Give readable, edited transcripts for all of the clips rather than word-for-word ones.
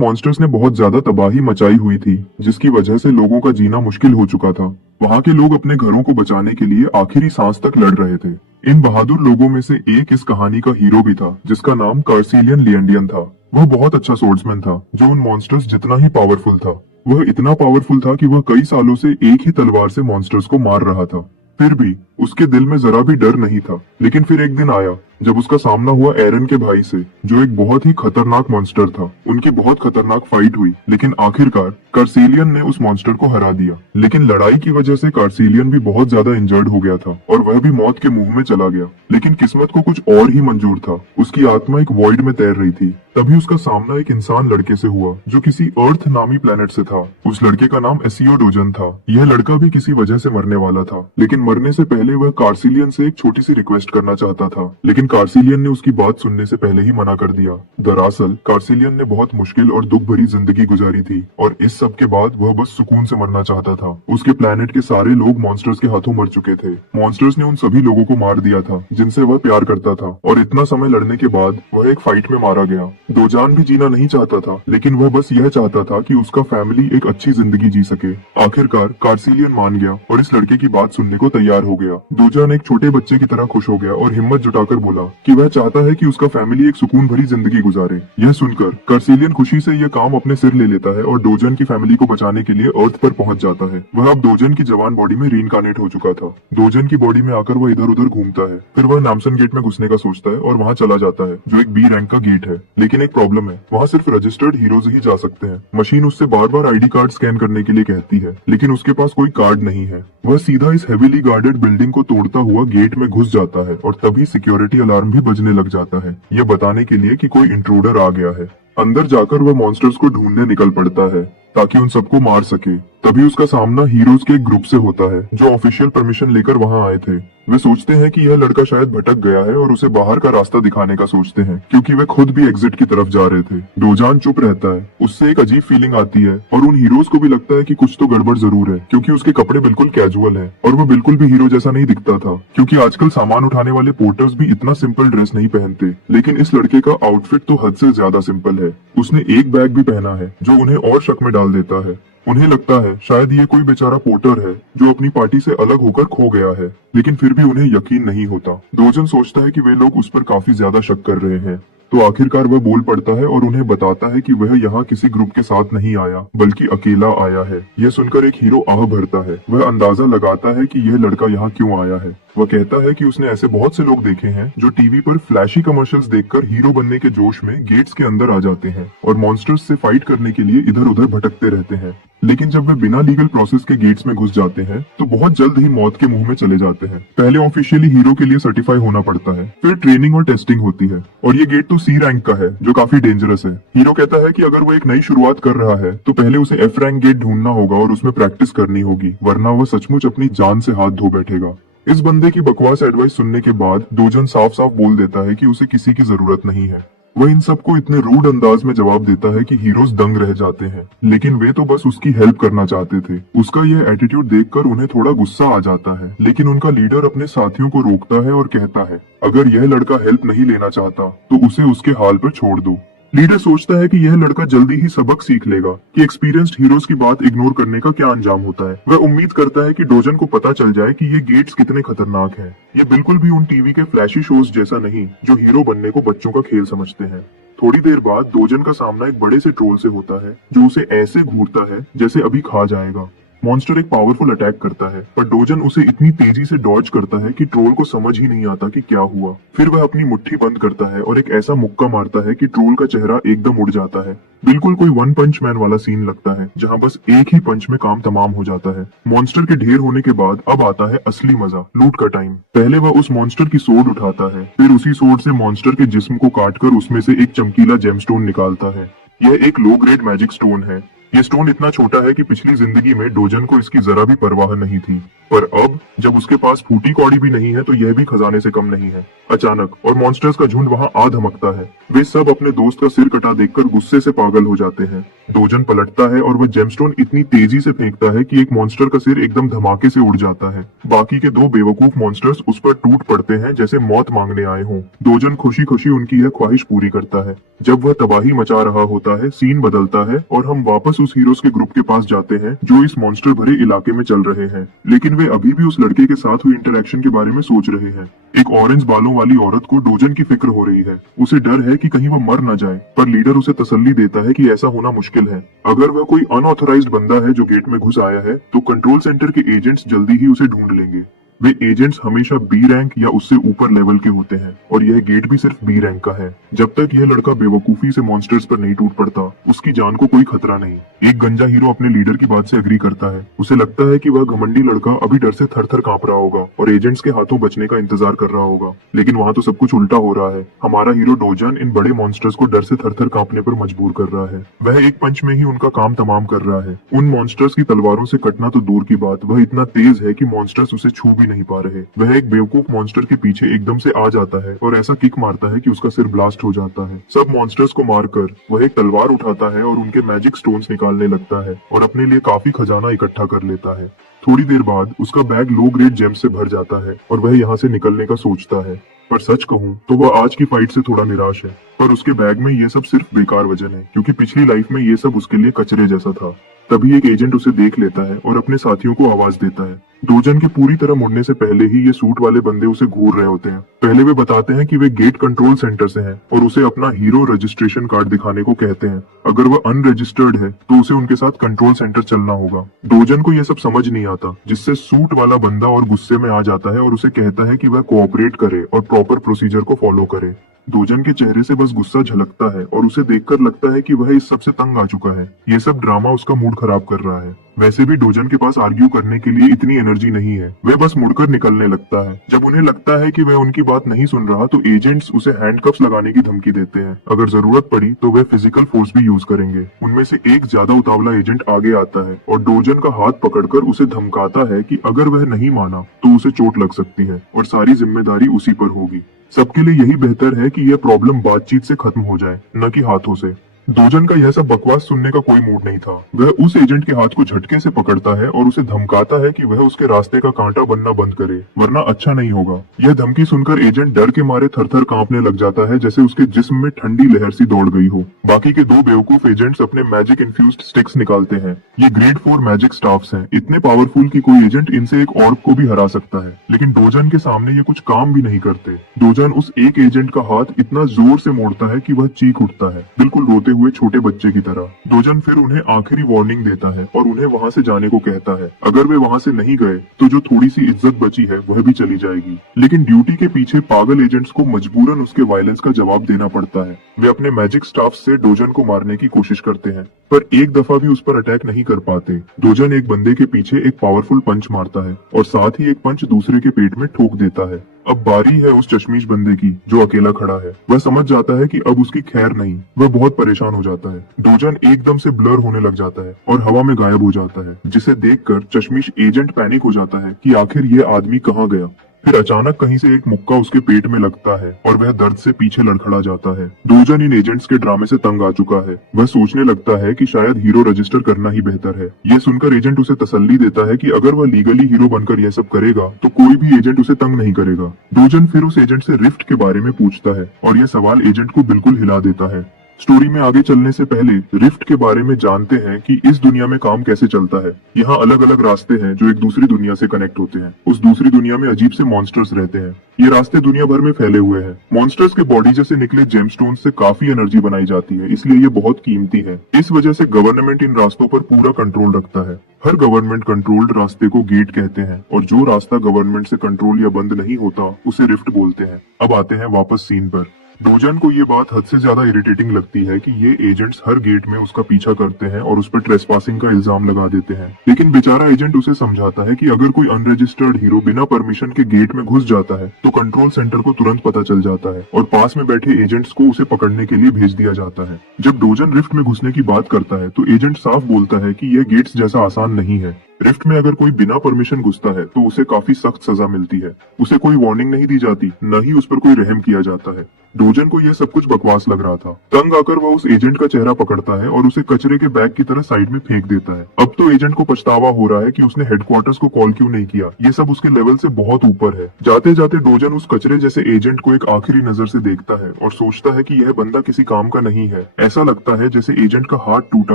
Monsters ने बहुत ज्यादा तबाही मचाई हुई थी, जिसकी वजह से लोगों का जीना मुश्किल हो चुका था। वहाँ के लोग अपने घरों को बचाने के लिए आखिरी सांस तक लड़ रहे थे। इन बहादुर लोगों में से एक इस कहानी का हीरो भी था, जिसका नाम कार्सिलियन लिएंडियन था। वह बहुत अच्छा सोर्ड्समैन था, जो उन मॉन्स्टर्स जितना ही पावरफुल था। वह इतना पावरफुल था कि वह कई सालों से एक ही तलवार से मॉन्स्टर्स को मार रहा था। फिर भी उसके दिल में जरा भी डर नहीं था। लेकिन फिर एक दिन आया जब उसका सामना हुआ एरन के भाई से, जो एक बहुत ही खतरनाक मॉन्स्टर था। उनकी बहुत खतरनाक फाइट हुई, लेकिन आखिरकार कार्सिलियन ने उस मॉन्स्टर को हरा दिया। लेकिन लड़ाई की वजह से कार्सिलियन भी बहुत ज्यादा इंजर्ड हो गया था और वह भी मौत के मुंह में चला गया। लेकिन किस्मत को कुछ और ही मंजूर था। उसकी आत्मा एक वॉइड में तैर रही थी। तभी उसका सामना एक इंसान लड़के से हुआ, जो किसी अर्थ नामी प्लेनेट से था। उस लड़के का नाम एसियोडोजन था। यह लड़का भी किसी वजह से मरने वाला था, लेकिन मरने से पहले वह कार्सिलियन से एक छोटी सी रिक्वेस्ट करना चाहता था। लेकिन कार्सिलियन ने उसकी बात सुनने से पहले ही मना कर दिया। दरअसल कार्सिलियन ने बहुत मुश्किल और दुख भरी जिंदगी गुजारी थी और इस सब के बाद वह बस सुकून से मरना चाहता था। उसके प्लेनेट के सारे लोग मॉन्स्टर्स के हाथों मर चुके थे। मॉन्स्टर्स ने उन सभी लोगों को मार दिया था जिनसे वह प्यार करता था, और इतना समय लड़ने के बाद वह एक फाइट में मारा गया। दोजान भी जीना नहीं चाहता था, लेकिन वह बस यह चाहता था कि उसका फैमिली एक अच्छी जिंदगी जी सके। आखिरकार कार्सिलियन मान गया और इस लड़के की बात सुनने को तैयार हो गया। दोजान एक छोटे बच्चे की तरह खुश हो गया और हिम्मत जुटाकर बोला कि वह चाहता है कि उसका फैमिली एक सुकून भरी जिंदगी गुजारे। यह सुनकर कार्सिलियन खुशी से यह काम अपने सिर ले लेता है और डोजन की फैमिली को बचाने के लिए अर्थ पर पहुंच जाता है। वह अब डोजन की जवान बॉडी में रीइनकार्नेट हो चुका था। डोजन की बॉडी में आकर वह इधर उधर घूमता है। फिर वह नामसन गेट में घुसने का सोचता है और वहां चला जाता है, जो एक बी रैंक का गेट है। लेकिन एक प्रॉब्लम है, वहां सिर्फ रजिस्टर्ड हीरोज ही जा सकते हैं। मशीन उससे बार बार आईडी कार्ड स्कैन करने के लिए कहती है, लेकिन उसके पास कोई कार्ड नहीं है। वह सीधा इस हेवीली गार्डेड बिल्डिंग को तोड़ता हुआ गेट में घुस जाता है और तभी सिक्योरिटी अलार्म भी बजने लग जाता है, यह बताने के लिए कि कोई इंट्रूडर आ गया है। अंदर जाकर वह मॉन्स्टर्स को ढूंढने निकल पड़ता है ताकि उन सबको मार सके। तभी उसका सामना हीरोज के एक ग्रुप से होता है, जो ऑफिशियल परमिशन लेकर वहां आए थे। वे सोचते हैं कि यह लड़का शायद भटक गया है और उसे बाहर का रास्ता दिखाने का सोचते हैं, क्योंकि वे खुद भी एग्जिट की तरफ जा रहे थे। डोजान चुप रहता है। उससे एक अजीब फीलिंग आती है और उन हीरोज को भी लगता है कि कुछ तो गड़बड़ जरूर है, क्योंकि उसके कपड़े बिल्कुल कैजुअल है और वो बिल्कुल भी हीरो जैसा नहीं दिखता था। क्योंकि आजकल सामान उठाने वाले पोर्टर्स भी इतना सिंपल ड्रेस नहीं पहनते, लेकिन इस लड़के का आउटफिट तो हद से ज्यादा सिंपल है। उसने एक बैग भी पहना है, जो उन्हें और शक में डाल देता है। उन्हें लगता है शायद ये कोई बेचारा पोर्टर है जो अपनी पार्टी से अलग होकर खो गया है, लेकिन फिर भी उन्हें यकीन नहीं होता। डोजन सोचता है कि वे लोग उस पर काफी ज्यादा शक कर रहे हैं, तो आखिरकार वह बोल पड़ता है और उन्हें बताता है कि वह यहाँ किसी ग्रुप के साथ नहीं आया, बल्कि अकेला आया है। यह सुनकर एक हीरो आह भरता है। वह अंदाजा लगाता है कि यह लड़का यहाँ क्यों आया है। वह कहता है कि उसने ऐसे बहुत से लोग देखे हैं जो टीवी पर फ्लैशी कमर्शियल्स देखकर हीरो बनने के जोश में गेट्स के अंदर आ जाते हैं और मॉन्स्टर्स से फाइट करने के लिए इधर उधर भटकते रहते हैं। लेकिन जब वे बिना लीगल प्रोसेस के गेट्स में घुस जाते हैं तो बहुत जल्द ही मौत के मुंह में चले जाते हैं। पहले ऑफिशियली हीरो के लिए सर्टिफाई होना पड़ता है, फिर ट्रेनिंग और टेस्टिंग होती है, और ये गेट तो सी रैंक का है, जो काफी डेंजरस है। हीरो कहता है कि अगर वो एक नई शुरुआत कर रहा है तो पहले उसे एफ रैंक गेट ढूंढना होगा और उसमें प्रैक्टिस करनी होगी, वरना वो सचमुच अपनी जान से हाथ धो बैठेगा। इस बंदे की बकवास एडवाइस सुनने के बाद डोजन साफ साफ बोल देता है कि उसे किसी की जरूरत नहीं है। वह इन सबको इतने रूड अंदाज में जवाब देता है कि हीरोज दंग रह जाते हैं, लेकिन वे तो बस उसकी हेल्प करना चाहते थे। उसका यह एटीट्यूड देखकर उन्हें थोड़ा गुस्सा आ जाता है, लेकिन उनका लीडर अपने साथियों को रोकता है और कहता है, अगर यह लड़का हेल्प नहीं लेना चाहता तो उसे उसके हाल पर छोड़ दो। लीडर सोचता है कि यह लड़का जल्दी ही सबक सीख लेगा कि एक्सपीरियंस्ड हीरोज की बात इग्नोर करने का क्या अंजाम होता है। वह उम्मीद करता है कि डोजन को पता चल जाए कि ये गेट्स कितने खतरनाक हैं। ये बिल्कुल भी उन टीवी के फ्लैशी शोज जैसा नहीं, जो हीरो बनने को बच्चों का खेल समझते हैं। थोड़ी देर बाद डोजन का सामना एक बड़े से ट्रोल से होता है, जो उसे ऐसे घूरता है जैसे अभी खा जाएगा। मॉन्स्टर एक पावरफुल अटैक करता है, पर डोजन उसे इतनी तेजी से डॉज करता है कि ट्रोल को समझ ही नहीं आता कि क्या हुआ। फिर वह अपनी मुट्ठी बंद करता है और एक ऐसा मुक्का मारता है कि ट्रोल का चेहरा एकदम उड़ जाता है। बिल्कुल कोई वन पंच मैन वाला सीन लगता है, जहां बस एक ही पंच में काम तमाम हो जाता है। मॉन्स्टर के ढेर होने के बाद अब आता है असली मजा, लूट का टाइम। पहले वह उस मॉन्स्टर की सोड उठाता है, फिर उसी सोड से मॉन्स्टर के जिस्म को काटकर उसमें से एक चमकीला जेमस्टोन निकालता है। यह एक लो ग्रेड मैजिक स्टोन है। ये स्टोन इतना छोटा है कि पिछली जिंदगी में डोजन को इसकी जरा भी परवाह नहीं थी, पर अब जब उसके पास फूटी कौड़ी भी नहीं है तो यह भी खजाने से कम नहीं है। अचानक और मॉन्स्टर्स का झुंड वहां आ धमकता है। वे सब अपने दोस्त का सिर कटा देखकर गुस्से से पागल हो जाते हैं। डोजन पलटता है और वह जेमस्टोन इतनी तेजी से फेंकता है कि एक मॉन्स्टर का सिर एकदम धमाके से उड़ जाता है। बाकी के दो बेवकूफ मॉन्स्टर्स उस पर टूट पड़ते हैं जैसे मौत मांगने आए हों। डोजन खुशी खुशी उनकी यह ख्वाहिश पूरी करता है। जब वह तबाही मचा रहा होता है, सीन बदलता है और हम वापस उस हीरोज के ग्रुप के पास जाते हैं जो इस मॉन्स्टर भरे इलाके में चल रहे हैं। लेकिन वे अभी भी उस लड़के के साथ हुई इंटरेक्शन के बारे में सोच रहे हैं। एक ऑरेंज बालों वाली औरत को डोजन की फिक्र हो रही है। उसे डर है कि कहीं वह मर न जाए, पर लीडर उसे तसल्ली देता है कि ऐसा होना मुश्किल है। अगर वह कोई अनऑथराइज्ड बंदा है जो गेट में घुस आया है तो कंट्रोल सेंटर के एजेंट्स जल्दी ही उसे ढूंढ लेंगे। वे एजेंट्स हमेशा बी रैंक या उससे ऊपर लेवल के होते हैं और यह गेट भी सिर्फ बी रैंक का है। जब तक यह लड़का बेवकूफी से मॉन्स्टर्स पर नहीं टूट पड़ता, उसकी जान को कोई खतरा नहीं। एक गंजा हीरो अपने लीडर की बात से एग्री करता है। उसे लगता है कि वह घमंडी लड़का अभी डर से थर थर कांप रहा होगा और एजेंट्स के हाथों बचने का इंतजार कर रहा होगा। लेकिन वहाँ तो सब कुछ उल्टा हो रहा है। हमारा हीरो डोजन इन बड़े मॉन्स्टर्स को डर से थर थर कांपने पर मजबूर कर रहा है। वह एक पंच में ही उनका काम तमाम कर रहा है। उन मॉन्स्टर्स की तलवारों से कटना तो दूर की बात, वह इतना तेज है कि मॉन्स्टर्स उसे छू भी नहीं पा रहे। वह एक बेवकूफ मॉन्स्टर के पीछे एकदम से आ जाता है और ऐसा किक मारता है कि उसका सिर ब्लास्ट हो जाता है। सब मॉन्स्टर्स को मारकर वह एक तलवार उठाता है और उनके मैजिक स्टोन्स निकालने लगता है और अपने लिए काफी खजाना इकट्ठा कर लेता है। थोड़ी देर बाद उसका बैग लो ग्रेड जेम से भर जाता है और वह यहाँ से निकलने का सोचता है। पर सच कहूँ तो वह आज की फाइट से थोड़ा निराश है। पर उसके बैग में ये सब सिर्फ बेकार वजन है, क्योंकि पिछली लाइफ में ये सब उसके लिए कचरे जैसा था। तभी एक एजेंट उसे देख लेता है और अपने साथियों को आवाज देता है। डोजन के पूरी तरह मुड़ने से पहले ही ये सूट वाले बंदे उसे घूर रहे होते हैं। पहले वे बताते हैं कि वे गेट कंट्रोल सेंटर से हैं और उसे अपना हीरो रजिस्ट्रेशन कार्ड दिखाने को कहते हैं। अगर वह अनरजिस्टर्ड है तो उसे उनके साथ कंट्रोल सेंटर चलना होगा। डोजन को यह सब समझ नहीं आता, जिससे सूट वाला बंदा और गुस्से में आ जाता है और उसे कहता है कि वह कोऑपरेट करे और प्रॉपर प्रोसीजर को फॉलो करे। डोजन के चेहरे से बस गुस्सा झलकता है और उसे देखकर लगता है कि वह इस सब से तंग आ चुका है। ये सब ड्रामा उसका मूड खराब कर रहा है। वैसे भी डोजन के पास आर्ग्यू करने के लिए इतनी एनर्जी नहीं है। वह बस मुड़कर निकलने लगता है। जब उन्हें लगता है कि वह उनकी बात नहीं सुन रहा तो एजेंट्स उसे हैंडकफ्स लगाने की धमकी देते हैं। अगर जरूरत पड़ी तो वे फिजिकल फोर्स भी यूज करेंगे। उनमें से एक ज्यादा उतावला एजेंट आगे आता है और डोजन का हाथ पकड़कर उसे धमकाता है कि अगर वह नहीं माना तो उसे चोट लग सकती है और सारी जिम्मेदारी उसी पर होगी। सबके लिए यही बेहतर है कि यह प्रॉब्लम बातचीत से खत्म हो जाए, न कि हाथों से। डोजन का यह सब बकवास सुनने का कोई मूड नहीं था। वह उस एजेंट के हाथ को झटके से पकड़ता है और उसे धमकाता है कि वह उसके रास्ते का कांटा बनना बंद करे, वरना अच्छा नहीं होगा। यह धमकी सुनकर एजेंट डर के मारे थर-थर कांपने लग जाता है, जैसे उसके जिस्म में ठंडी लहर सी दौड़ गई हो। बाकी के दो बेवकूफ एजेंट्स अपने मैजिक इन्फ्यूज्ड स्टिक्स निकालते हैं। ये ग्रेड 4 मैजिक स्टाफ्स हैं, इतने पावरफुल कि कोई एजेंट इनसे एक ऑर्ब को भी हरा सकता है। लेकिन डोजन के सामने ये कुछ काम भी नहीं करते। डोजन उस एक एजेंट का हाथ इतना जोर से मोड़ता है कि वह चीख उठता है, बिल्कुल रोते हुए छोटे बच्चे की तरह। डोजन फिर उन्हें आखिरी वार्निंग देता है और उन्हें वहाँ से जाने को कहता है। अगर वे वहाँ से नहीं गए तो जो थोड़ी सी इज्जत बची है वह भी चली जाएगी। लेकिन ड्यूटी के पीछे पागल एजेंट्स को मजबूरन उसके वायलेंस का जवाब देना पड़ता है। वे अपने मैजिक स्टाफ से डोजन को मारने की कोशिश करते हैं, पर एक दफा भी उस पर अटैक नहीं कर पाते। डोजन एक बंदे के पीछे एक पावरफुल पंच मारता है और साथ ही एक पंच दूसरे के पेट में ठोक देता है। अब बारी है उस चश्मीश बंदे की जो अकेला खड़ा है। वह समझ जाता है कि अब उसकी खैर नहीं। वह बहुत परेशान हो जाता है। डोजन एकदम से ब्लर होने लग जाता है और हवा में गायब हो जाता है, जिसे देखकर चश्मीश एजेंट पैनिक हो जाता है कि आखिर ये आदमी कहाँ गया। फिर अचानक कहीं से एक मुक्का उसके पेट में लगता है और वह दर्द से पीछे लड़खड़ा जाता है। डोजन इन एजेंट्स के ड्रामे से तंग आ चुका है। वह सोचने लगता है कि शायद हीरो रजिस्टर करना ही बेहतर है। यह सुनकर एजेंट उसे तसल्ली देता है कि अगर वह लीगली हीरो बनकर यह सब करेगा तो कोई भी एजेंट उसे तंग नहीं करेगा। डोजन फिर उस एजेंट से रिफ्ट के बारे में पूछता है और यह सवाल एजेंट को बिल्कुल हिला देता है। स्टोरी में आगे चलने से पहले रिफ्ट के बारे में जानते हैं कि इस दुनिया में काम कैसे चलता है। यहाँ अलग अलग रास्ते हैं जो एक दूसरी दुनिया से कनेक्ट होते हैं। उस दूसरी दुनिया में अजीब से मॉन्स्टर्स रहते हैं। ये रास्ते दुनिया भर में फैले हुए हैं। मॉन्स्टर्स के बॉडी जैसे निकले जेमस्टोन से काफी एनर्जी बनाई जाती है, इसलिए ये बहुत कीमती है। इस वजह से गवर्नमेंट इन रास्तों पर पूरा कंट्रोल रखता है। हर गवर्नमेंट कंट्रोल्ड रास्ते को गेट कहते हैं और जो रास्ता गवर्नमेंट से कंट्रोल या बंद नहीं होता उसे रिफ्ट बोलते हैं। अब आते हैं वापस सीन पर। डोजन को ये बात हद से ज्यादा इरिटेटिंग लगती है कि ये एजेंट्स हर गेट में उसका पीछा करते हैं और उस पर ट्रेसपासिंग का इल्जाम लगा देते हैं। लेकिन बेचारा एजेंट उसे समझाता है कि अगर कोई अनरजिस्टर्ड हीरो बिना परमिशन के गेट में घुस जाता है तो कंट्रोल सेंटर को तुरंत पता चल जाता है और पास में बैठे एजेंट्स को उसे पकड़ने के लिए भेज दिया जाता है। जब डोजन रिफ्ट में घुसने की बात करता है तो एजेंट साफ बोलता है कि यह गेट्स जैसा आसान नहीं है। रिफ्ट में अगर कोई बिना परमिशन घुसता है तो उसे काफी सख्त सजा मिलती है। उसे कोई वार्निंग नहीं दी जाती, न ही उस पर कोई रहम किया जाता है। डोजन को यह सब कुछ बकवास लग रहा था। तंग आकर वह उस एजेंट का चेहरा पकड़ता है और उसे कचरे के बैग की तरह साइड में फेंक देता है। अब तो एजेंट को पछतावा हो रहा है कि उसने हेडक्वार्टर्स को कॉल क्यों नहीं किया। ये सब उसके लेवल से बहुत ऊपर है। जाते जाते डोजन उस कचरे जैसे एजेंट को एक आखिरी नजर से देखता है और सोचता है कि यह बंदा किसी काम का नहीं है। ऐसा लगता है जैसे एजेंट का हाथ टूटा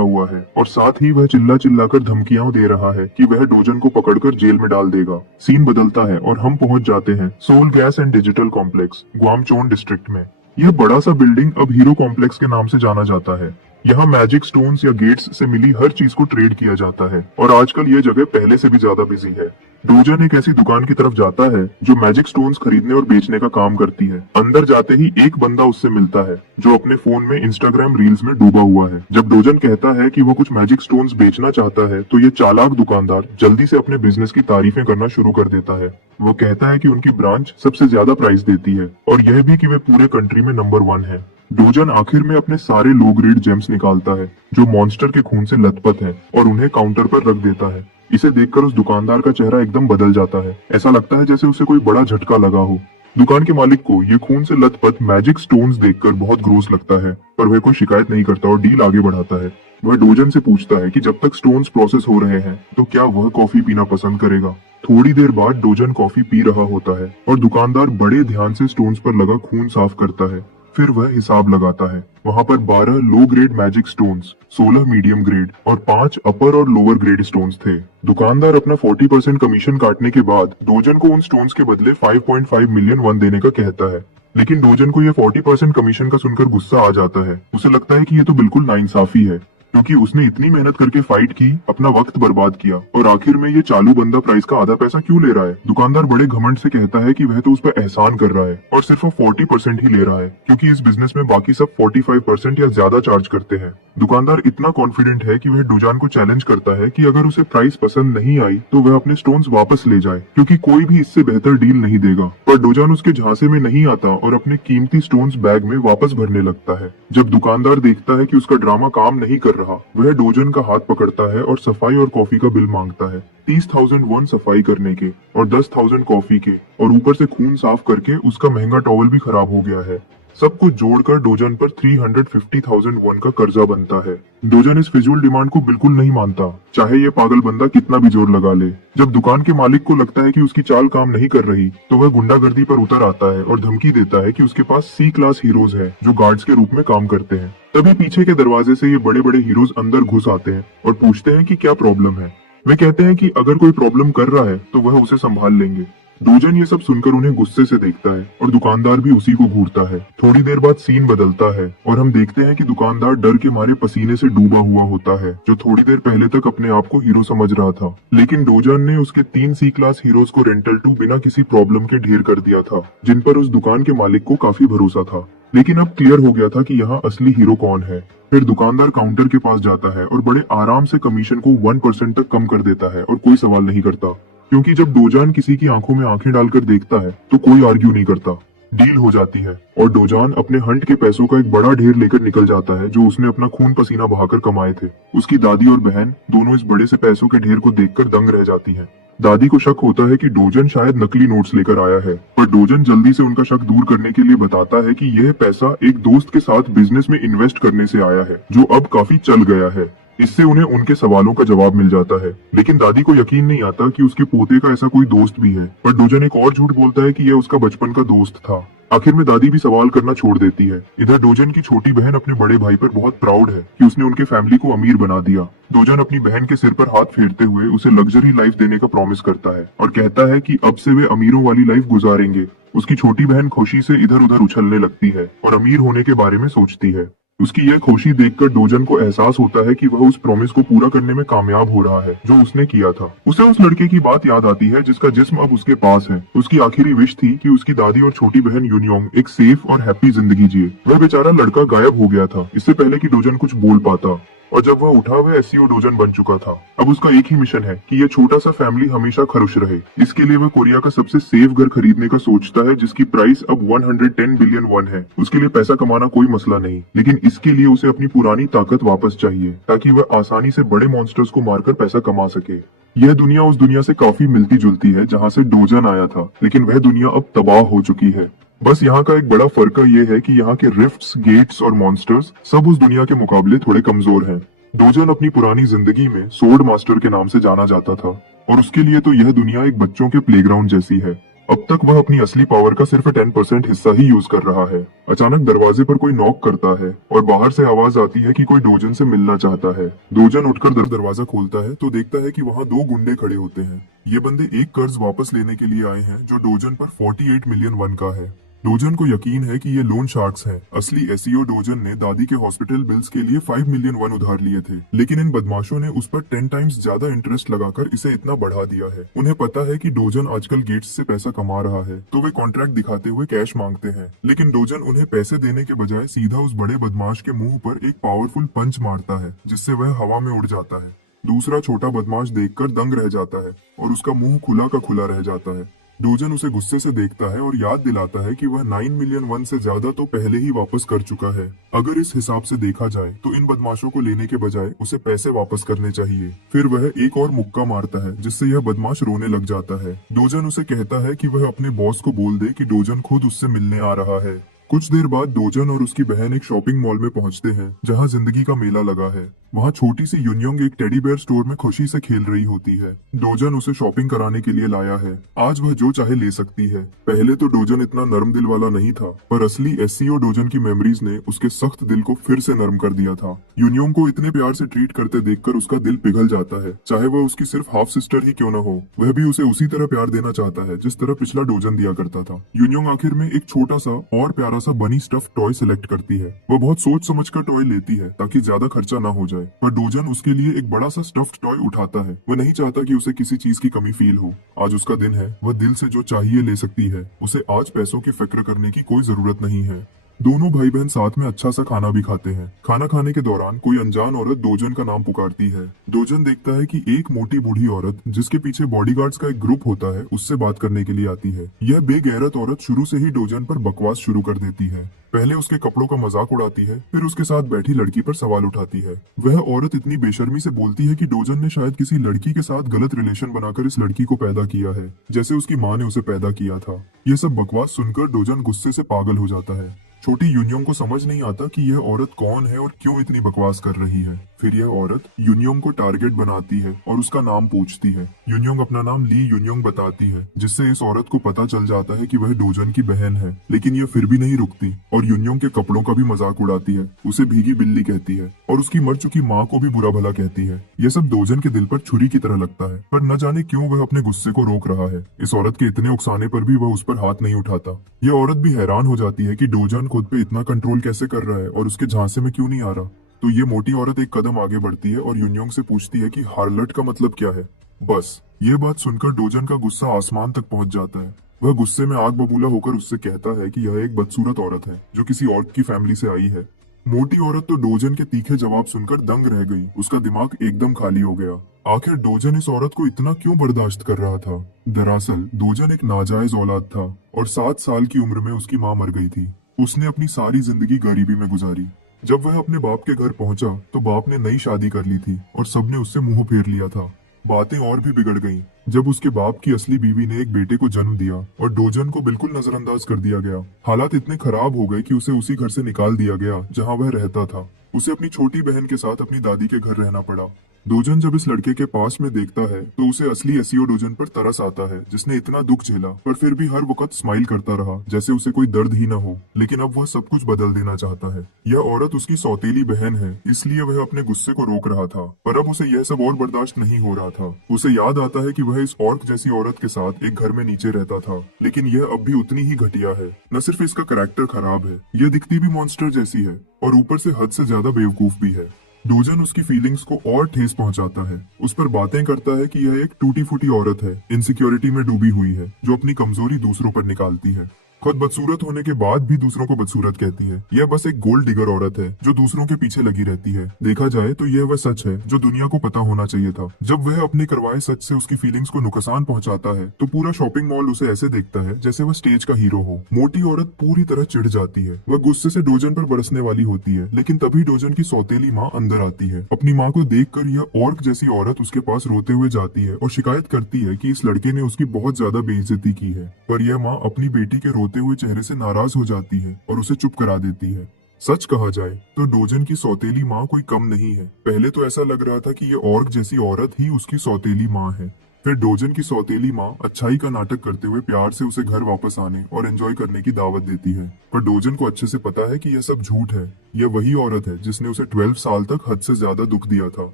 हुआ है और साथ ही वह चिल्ला चिल्लाकर धमकियां दे रहा है कि वह डोजन को पकड़कर जेल में डाल देगा। सीन बदलता है और हम पहुंच जाते हैं Seoul gas and digital complex, ग्वामचोन डिस्ट्रिक्ट में। यह बड़ा सा बिल्डिंग अब हीरो कॉम्प्लेक्स के नाम से जाना जाता है। यहाँ मैजिक स्टोन्स या गेट्स से मिली हर चीज को ट्रेड किया जाता है और आजकल यह जगह पहले से भी ज्यादा बिजी है। डोजन एक ऐसी दुकान की तरफ जाता है जो मैजिक स्टोन्स खरीदने और बेचने का काम करती है। अंदर जाते ही एक बंदा उससे मिलता है जो अपने फोन में इंस्टाग्राम रील्स में डूबा हुआ है। जब डोजन कहता है कि वो कुछ मैजिक स्टोन्स बेचना चाहता है तो ये चालाक दुकानदार जल्दी से अपने बिजनेस की तारीफें करना शुरू कर देता है। वो कहता है कि उनकी ब्रांच सबसे ज्यादा प्राइस देती है और यह भी कि वे पूरे कंट्री में नंबर 1 है। डोजन आखिर में अपने सारे लो ग्रेड जेम्स निकालता है जो मॉन्स्टर के खून से लथपथ हैं और उन्हें काउंटर पर रख देता है। इसे देखकर उस दुकानदार का चेहरा एकदम बदल जाता है। ऐसा लगता है जैसे उसे कोई बड़ा झटका लगा हो। दुकान के मालिक को ये खून से लथपथ मैजिक स्टोन्स देखकर बहुत ग्रोस लगता है, पर वह कोई शिकायत नहीं करता और डील आगे बढ़ाता है। वह डोजन से पूछता है कि जब तक स्टोन्स प्रोसेस हो रहे हैं तो क्या वह कॉफी पीना पसंद करेगा। थोड़ी देर बाद डोजन कॉफी पी रहा होता है और दुकानदार बड़े ध्यान से स्टोन्स पर लगा खून साफ करता है। फिर वह हिसाब लगाता है। वहाँ पर 12 low grade magic stones, 16 medium grade और 5 अपर और लोअर ग्रेड स्टोन्स थे। दुकानदार अपना 40% कमीशन काटने के बाद डोजन को उन स्टोन्स के बदले 5.5 मिलियन वन देने का कहता है। लेकिन डोजन को यह 40% कमीशन का सुनकर गुस्सा आ जाता है। उसे लगता है कि यह तो बिल्कुल नाइंसाफी है, क्योंकि उसने इतनी मेहनत करके फाइट की, अपना वक्त बर्बाद किया और आखिर में ये चालू बंदा प्राइस का आधा पैसा क्यों ले रहा है। दुकानदार बड़े घमंड से कहता है कि वह तो उस पर एहसान कर रहा है और सिर्फ वो 40% ही ले रहा है, क्योंकि इस बिजनेस में बाकी सब 45% या ज्यादा चार्ज करते हैं। दुकानदार इतना कॉन्फिडेंट है कि वह डोजान को चैलेंज करता है कि अगर उसे प्राइस पसंद नहीं आई तो वह अपने स्टोन्स वापस ले जाए, क्योंकि कोई भी इससे बेहतर डील नहीं देगा। पर डोजान उसके झांसे में नहीं आता और अपने कीमती स्टोन्स बैग में वापस भरने लगता है। जब दुकानदार देखता है कि उसका ड्रामा काम नहीं कर रहा, वह डोजन का हाथ पकड़ता है और सफाई और कॉफी का बिल मांगता है। 30,000 वन सफाई करने के और 10,000 कॉफी के, और ऊपर से खून साफ करके उसका महंगा टॉवल भी खराब हो गया है। सब कुछ जोड़कर डोजन पर 350,000 वन का कर्जा बनता है। डोजन इस फिजूल डिमांड को बिल्कुल नहीं मानता, चाहे ये पागल बंदा कितना भी जोर लगा ले। जब दुकान के मालिक को लगता है कि उसकी चाल काम नहीं कर रही तो वह गुंडागर्दी पर उतर आता है और धमकी देता है कि उसके पास C क्लास हीरोज है जो गार्ड्स के रूप में काम करते हैं। तभी पीछे के दरवाजे से ये बड़े बड़े हीरोज अंदर घुस आते हैं और पूछते हैं कि क्या प्रॉब्लम है। वे कहते हैं कि अगर कोई प्रॉब्लम कर रहा है तो वह उसे संभाल लेंगे। डोजन ये सब सुनकर उन्हें गुस्से से देखता है और दुकानदार भी उसी को घूरता है। थोड़ी देर बाद सीन बदलता है और हम देखते हैं कि दुकानदार डर के मारे पसीने से डूबा हुआ होता है, जो थोड़ी देर पहले तक अपने आप को हीरो समझ रहा था। लेकिन डोजन ने उसके 3 C क्लास हीरोज को रेंटल टू बिना किसी प्रॉब्लम के ढेर कर दिया था, जिन पर उस दुकान के मालिक को काफी भरोसा था। लेकिन अब क्लियर हो गया था कि यहाँ असली हीरो कौन है। फिर दुकानदार काउंटर के पास जाता है और बड़े आराम से कमीशन को 1% तक कम कर देता है और कोई सवाल नहीं करता, क्योंकि जब डोजान किसी की आंखों में आंखें डालकर देखता है तो कोई आर्ग्यू नहीं करता। डील हो जाती है और डोजान अपने हंट के पैसों का एक बड़ा ढेर लेकर निकल जाता है जो उसने अपना खून पसीना बहाकर कमाए थे। उसकी दादी और बहन दोनों इस बड़े से पैसों के ढेर को देखकर दंग रह जाती हैं। दादी को शक होता है कि डोजन शायद नकली नोट्स लेकर आया है, पर डोजन जल्दी से उनका शक दूर करने के लिए बताता है कि यह पैसा एक दोस्त के साथ बिजनेस में इन्वेस्ट करने से आया है, जो अब काफी चल गया है। इससे उन्हें उनके सवालों का जवाब मिल जाता है। लेकिन दादी को यकीन नहीं आता कि उसके पोते का ऐसा कोई दोस्त भी है, पर डोजन एक और झूठ बोलता है कि यह उसका बचपन का दोस्त था। आखिर में दादी भी सवाल करना छोड़ देती है। इधर डोजन की छोटी बहन अपने बड़े भाई पर बहुत प्राउड है कि उसने उनके फैमिली को अमीर बना दिया। डोजन अपनी बहन के सिर पर हाथ फेरते हुए उसे लग्जरी लाइफ देने का प्रॉमिस करता है और कहता है कि अब से वे अमीरों वाली लाइफ गुजारेंगे। उसकी छोटी बहन खुशी से इधर उधर उछलने लगती है और अमीर होने के बारे में सोचती है। उसकी यह खुशी देखकर डोजन को एहसास होता है कि वह उस प्रॉमिस को पूरा करने में कामयाब हो रहा है जो उसने किया था। उसे उस लड़के की बात याद आती है जिसका जिस्म अब उसके पास है। उसकी आखिरी विश थी कि उसकी दादी और छोटी बहन यूनियोंग एक सेफ और हैप्पी जिंदगी जिए। वह बेचारा लड़का गायब हो गया था इससे पहले कि डोजन कुछ बोल पाता, और जब वह उठा वह SEO डोजन बन चुका था। अब उसका एक ही मिशन है कि यह छोटा सा फैमिली हमेशा खुश रहे। इसके लिए वह कोरिया का सबसे सेफ घर खरीदने का सोचता है जिसकी प्राइस अब 110 बिलियन वन है। उसके लिए पैसा कमाना कोई मसला नहीं, लेकिन इसके लिए उसे अपनी पुरानी ताकत वापस चाहिए ताकि वह आसानी से बड़े मॉन्स्टर्स को मारकर पैसा कमा सके। यह दुनिया उस दुनिया से काफी मिलती जुलती है जहाँ से डोजन आया था, लेकिन वह दुनिया अब तबाह हो चुकी है। बस यहाँ का एक बड़ा फर्क ये है कि यहाँ के रिफ्ट्स, गेट्स और मॉन्स्टर्स सब उस दुनिया के मुकाबले थोड़े कमजोर हैं। डोजन अपनी पुरानी जिंदगी में सोर्ड मास्टर के नाम से जाना जाता था और उसके लिए तो यह दुनिया एक बच्चों के प्लेग्राउंड जैसी है। अब तक वह अपनी असली पावर का सिर्फ 10% हिस्सा ही यूज कर रहा है। अचानक दरवाजे पर कोई नॉक करता है और बाहर से आवाज आती है कि कोई डोजन से मिलना चाहता है। डोजन उठकर दरवाजा खोलता है तो देखता है कि वहाँ दो गुंडे खड़े होते हैं। ये बंदे एक कर्ज वापस लेने के लिए आए हैं जो डोजन पर 48 मिलियन वन का है। डोजन को यकीन है कि ये लोन शार्क्स हैं। असली एसईओ डोजन ने दादी के हॉस्पिटल बिल्स के लिए 5 मिलियन वन उधार लिए थे, लेकिन इन बदमाशों ने उस पर 10 टाइम्स ज्यादा इंटरेस्ट लगाकर इसे इतना बढ़ा दिया है। उन्हें पता है कि डोजन आजकल गेट्स से पैसा कमा रहा है, तो वे कॉन्ट्रैक्ट दिखाते हुए कैश मांगते हैं। लेकिन डोजन उन्हें पैसे देने के बजाय सीधा उस बड़े बदमाश के मुंह पर एक पावरफुल पंच मारता है, जिससे वह हवा में उड़ जाता है। दूसरा छोटा बदमाश देखकर दंग रह जाता है और उसका मुंह खुला का खुला रह जाता है। डोजन उसे गुस्से से देखता है और याद दिलाता है कि वह 9 मिलियन वन से ज्यादा तो पहले ही वापस कर चुका है। अगर इस हिसाब से देखा जाए तो इन बदमाशों को लेने के बजाय उसे पैसे वापस करने चाहिए। फिर वह एक और मुक्का मारता है जिससे यह बदमाश रोने लग जाता है। डोजन उसे कहता है कि वह अपने बॉस को बोल दे कि डोजन खुद उससे मिलने आ रहा है। कुछ देर बाद डोजन और उसकी बहन एक शॉपिंग मॉल में पहुंचते हैं जहां जिंदगी का मेला लगा है। वहां छोटी सी युनयोंग एक टेडी बेयर स्टोर में खुशी से खेल रही होती है। डोजन उसे शॉपिंग कराने के लिए लाया है। आज वह जो चाहे ले सकती है। पहले तो डोजन इतना नरम दिल वाला नहीं था, पर असली एससीओ डोजन की मेमोरीज ने उसके सख्त दिल को फिर से नरम कर दिया था। युनयोंग को इतने प्यार से ट्रीट करते देखकर उसका दिल पिघल जाता है। चाहे वह उसकी सिर्फ हाफ सिस्टर ही क्यों न हो, वह भी उसे उसी तरह प्यार देना चाहता है जिस तरह पिछला डोजन दिया करता था। युनयोंग आखिर में एक छोटा सा और प्यारा सा बनी स्टफ टॉय सिलेक्ट करती है। वह बहुत सोच समझ कर टॉय लेती है ताकि ज्यादा खर्चा ना हो जाए, पर डोजन उसके लिए एक बड़ा सा स्टफ्ड टॉय उठाता है। वह नहीं चाहता कि उसे किसी चीज की कमी फील हो। आज उसका दिन है, वह दिल से जो चाहिए ले सकती है। उसे आज पैसों की फिक्र करने की कोई जरूरत नहीं है। दोनों भाई बहन साथ में अच्छा सा खाना भी खाते हैं। खाना खाने के दौरान कोई अनजान औरत डोजन का नाम पुकारती है। डोजन देखता है कि एक मोटी बूढ़ी औरत जिसके पीछे बॉडीगार्ड्स का एक ग्रुप होता है उससे बात करने के लिए आती है। यह बेगैरत औरत शुरू से ही डोजन पर बकवास शुरू कर देती है। पहले उसके कपड़ों का मजाक उड़ाती है, फिर उसके साथ बैठी लड़की पर सवाल उठाती है। वह औरत इतनी बेशर्मी से बोलती है कि डोजन ने शायद किसी लड़की के साथ गलत रिलेशन बनाकर इस लड़की को पैदा किया है, जैसे उसकी माँ ने उसे पैदा किया था। यह सब बकवास सुनकर डोजन गुस्से से पागल हो जाता है। छोटी यूनियोंग को समझ नहीं आता कि यह औरत कौन है और क्यों इतनी बकवास कर रही है। फिर यह औरत यूनियोंग को टारगेट बनाती है और उसका नाम पूछती है। यूनियोंग अपना नाम ली यूनियोंग बताती है, जिससे इस औरत को पता चल जाता है कि वह डोजन की बहन है। लेकिन यह फिर भी नहीं रुकती और यूनियोंग के कपड़ों का भी मजाक उड़ाती है, उसे भीगी बिल्ली कहती है और उसकी मर चुकी माँ को भी बुरा भला कहती है। यह सब डोजन के दिल पर छुरी की तरह लगता है, पर न जाने क्यों वह अपने गुस्से को रोक रहा है। इस औरत के इतने उकसाने पर भी वह उस पर हाथ नहीं उठाता। यह औरत भी हैरान हो जाती है कि डोजन खुद पे इतना कंट्रोल कैसे कर रहा है और उसके झांसे में क्यों नहीं आ रहा। तो ये मोटी औरत एक कदम आगे बढ़ती है और यूनियोंग से पूछती है कि हार्लट का मतलब क्या है। बस ये बात सुनकर डोजन का गुस्सा आसमान तक पहुंच जाता है। वह गुस्से में आग बबूला होकर उससे कहता है कि यह एक बदसूरत औरत है जो किसी और की फैमिली से आई है। मोटी औरत तो डोजन के तीखे जवाब सुनकर दंग रह गई। उसका दिमाग एकदम खाली हो गया। आखिर डोजन इस औरत को इतना क्यों बर्दाश्त कर रहा था। दरअसल डोजन एक नाजायज औलाद था और 7 साल की उम्र में उसकी माँ मर गई थी। उसने अपनी सारी जिंदगी गरीबी में गुजारी। जब वह अपने बाप के घर पहुंचा तो बाप ने नई शादी कर ली थी और सबने उससे मुंह फेर लिया था। बातें और भी बिगड़ गईं जब उसके बाप की असली बीवी ने एक बेटे को जन्म दिया और डोजन को बिल्कुल नजरअंदाज कर दिया गया। हालात इतने खराब हो गए कि उसे उसी घर से निकाल दिया गया जहां वह रहता था। उसे अपनी छोटी बहन के साथ अपनी दादी के घर रहना पड़ा। डोजन जब इस लड़के के पास में देखता है तो उसे असली एसईओ डोजन पर तरस आता है, जिसने इतना दुख झेला पर फिर भी हर वक्त स्माइल करता रहा जैसे उसे कोई दर्द ही न हो। लेकिन अब वह सब कुछ बदल देना चाहता है। यह औरत उसकी सौतेली बहन है, इसलिए वह अपने गुस्से को रोक रहा था, पर अब उसे यह सब और बर्दाश्त नहीं हो रहा था। उसे याद आता है कि वह इस ऑर्क जैसी औरत के साथ एक घर में नीचे रहता था, लेकिन यह अब भी उतनी ही घटिया है। न सिर्फ इसका कैरेक्टर खराब है, यह दिखती भी मॉन्स्टर जैसी है और ऊपर से हद से ज्यादा बेवकूफ भी है। डोजन उसकी फीलिंग्स को और ठेस पहुंचाता है। उस पर बातें करता है कि यह एक टूटी फूटी औरत है, इनसिक्योरिटी में डूबी हुई है, जो अपनी कमजोरी दूसरों पर निकालती है। खुद बदसूरत होने के बाद भी दूसरों को बदसूरत कहती है। यह बस एक गोल्ड डिगर औरत है जो दूसरों के पीछे लगी रहती है। देखा जाए तो यह वह सच है जो दुनिया को पता होना चाहिए था। जब वह अपने करवाए सच से उसकी फीलिंग्स को नुकसान पहुंचाता है तो पूरा शॉपिंग मॉल उसे ऐसे देखता है जैसे वह स्टेज का हीरो हो। मोटी औरत पूरी तरह चिढ़ जाती है। वह गुस्से से डोजन पर बरसने वाली होती है, लेकिन तभी डोजन की सौतेली माँ अंदर आती है। अपनी माँ को देखकर यह ऑर्क जैसी औरत उसके पास रोते हुए जाती है और शिकायत करती है कि इस लड़के ने उसकी बहुत ज्यादा बेइज्जती की है। पर यह माँ अपनी बेटी के रोते हुए चेहरे से नाराज हो जाती है और उसे चुप करा देती है। सच कहा जाए तो डोजन की सौतेली माँ कोई कम नहीं है। पहले तो ऐसा लग रहा था कि ये ऑर्क जैसी औरत ही उसकी सौतेली माँ है। फिर डोजन की सौतेली माँ अच्छाई का नाटक करते हुए प्यार से उसे घर वापस आने और एंजॉय करने की दावत देती है। पर डोजन को अच्छे से पता है कि यह सब झूठ है। यह वही औरत है जिसने उसे 12 साल तक हद से ज्यादा दुख दिया था।